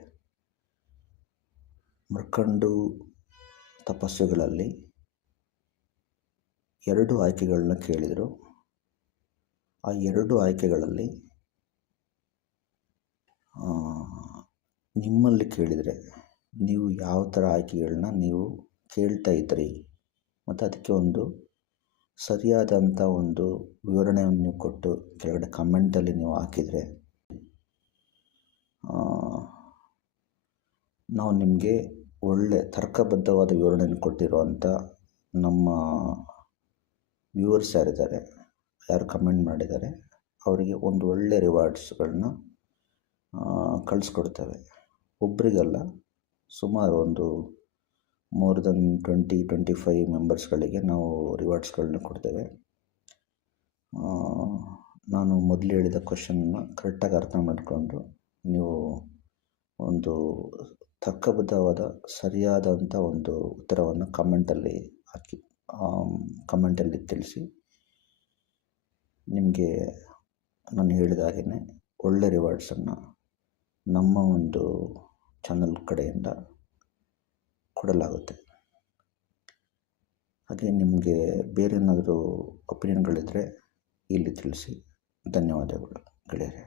ಮರ್ಕಂಡು ತಪಸ್ಸುಗಳಲ್ಲಿ 2 ಆಯ್ಕೆಗಳನ್ನ ಕೇಳಿದರು. ಆ 2 ಆಯ್ಕೆಗಳಲ್ಲಿ ನಿಮ್ಮಲ್ಲಿ ಕೇಳಿದರೆ ನೀವು ಯಾವ ಥರ ಆಯ್ಕೆಗಳನ್ನ ನೀವು ಕೇಳ್ತಾ ಇದ್ರಿ ಮತ್ತು ಅದಕ್ಕೆ ಒಂದು ಸರಿಯಾದಂಥ ಒಂದು ವಿವರಣೆಯನ್ನು ನೀವು ಕೊಟ್ಟು ಕೆಳಗಡೆ ಕಮೆಂಟಲ್ಲಿ ನೀವು ಹಾಕಿದರೆ ನಾವು ನಿಮಗೆ ಒಳ್ಳೆ ತರ್ಕಬದ್ಧವಾದ ವಿವರಣೆಯನ್ನು ಕೊಟ್ಟಿರುವಂಥ ನಮ್ಮ ವ್ಯೂವರ್ಸ್ ಯಾರು ಕಮೆಂಟ್ ಮಾಡಿದ್ದಾರೆ ಅವರಿಗೆ ಒಂದು ಒಳ್ಳೆ ರಿವಾರ್ಡ್ಸ್ಗಳನ್ನ ಕಳಿಸ್ಕೊಡ್ತೇವೆ. ಒಬ್ಬರಿಗಲ್ಲ, ಸುಮಾರು ಒಂದು ಮೋರ್ ದೆನ್ 20-25 ಮೆಂಬರ್ಸ್ಗಳಿಗೆ ನಾವು ರಿವಾರ್ಡ್ಸ್ಗಳನ್ನ ಕೊಡ್ತೇವೆ. ನಾನು ಮೊದಲು ಹೇಳಿದ ಕ್ವಶನ್ನ ಕರೆಕ್ಟಾಗಿ ಅರ್ಥ ಮಾಡಿಕೊಂಡು ನೀವು ಒಂದು ತರ್ಕಬದ್ಧವಾದ ಸರಿಯಾದಂಥ ಒಂದು ಉತ್ತರವನ್ನು ಕಮೆಂಟಲ್ಲಿ ಹಾಕಿ, ಕಮೆಂಟಲ್ಲಿ ತಿಳಿಸಿ. ನಿಮಗೆ ನಾನು ಹೇಳಿದ ಹಾಗೆಯೇ ಒಳ್ಳೆ ರಿವಾರ್ಡ್ಸನ್ನು ನಮ್ಮ ಒಂದು ಚಾನಲ್ ಕಡೆಯಿಂದ ಕೊಡಲಾಗುತ್ತೆ. ಹಾಗೆ ನಿಮಗೆ ಬೇರೆ ಏನಾದರೂ ಒಪಿನಿಯನ್ಗಳಿದ್ದರೆ ಇಲ್ಲಿ ತಿಳಿಸಿ. ಧನ್ಯವಾದಗಳು ಗೆಳೆಯರೆ.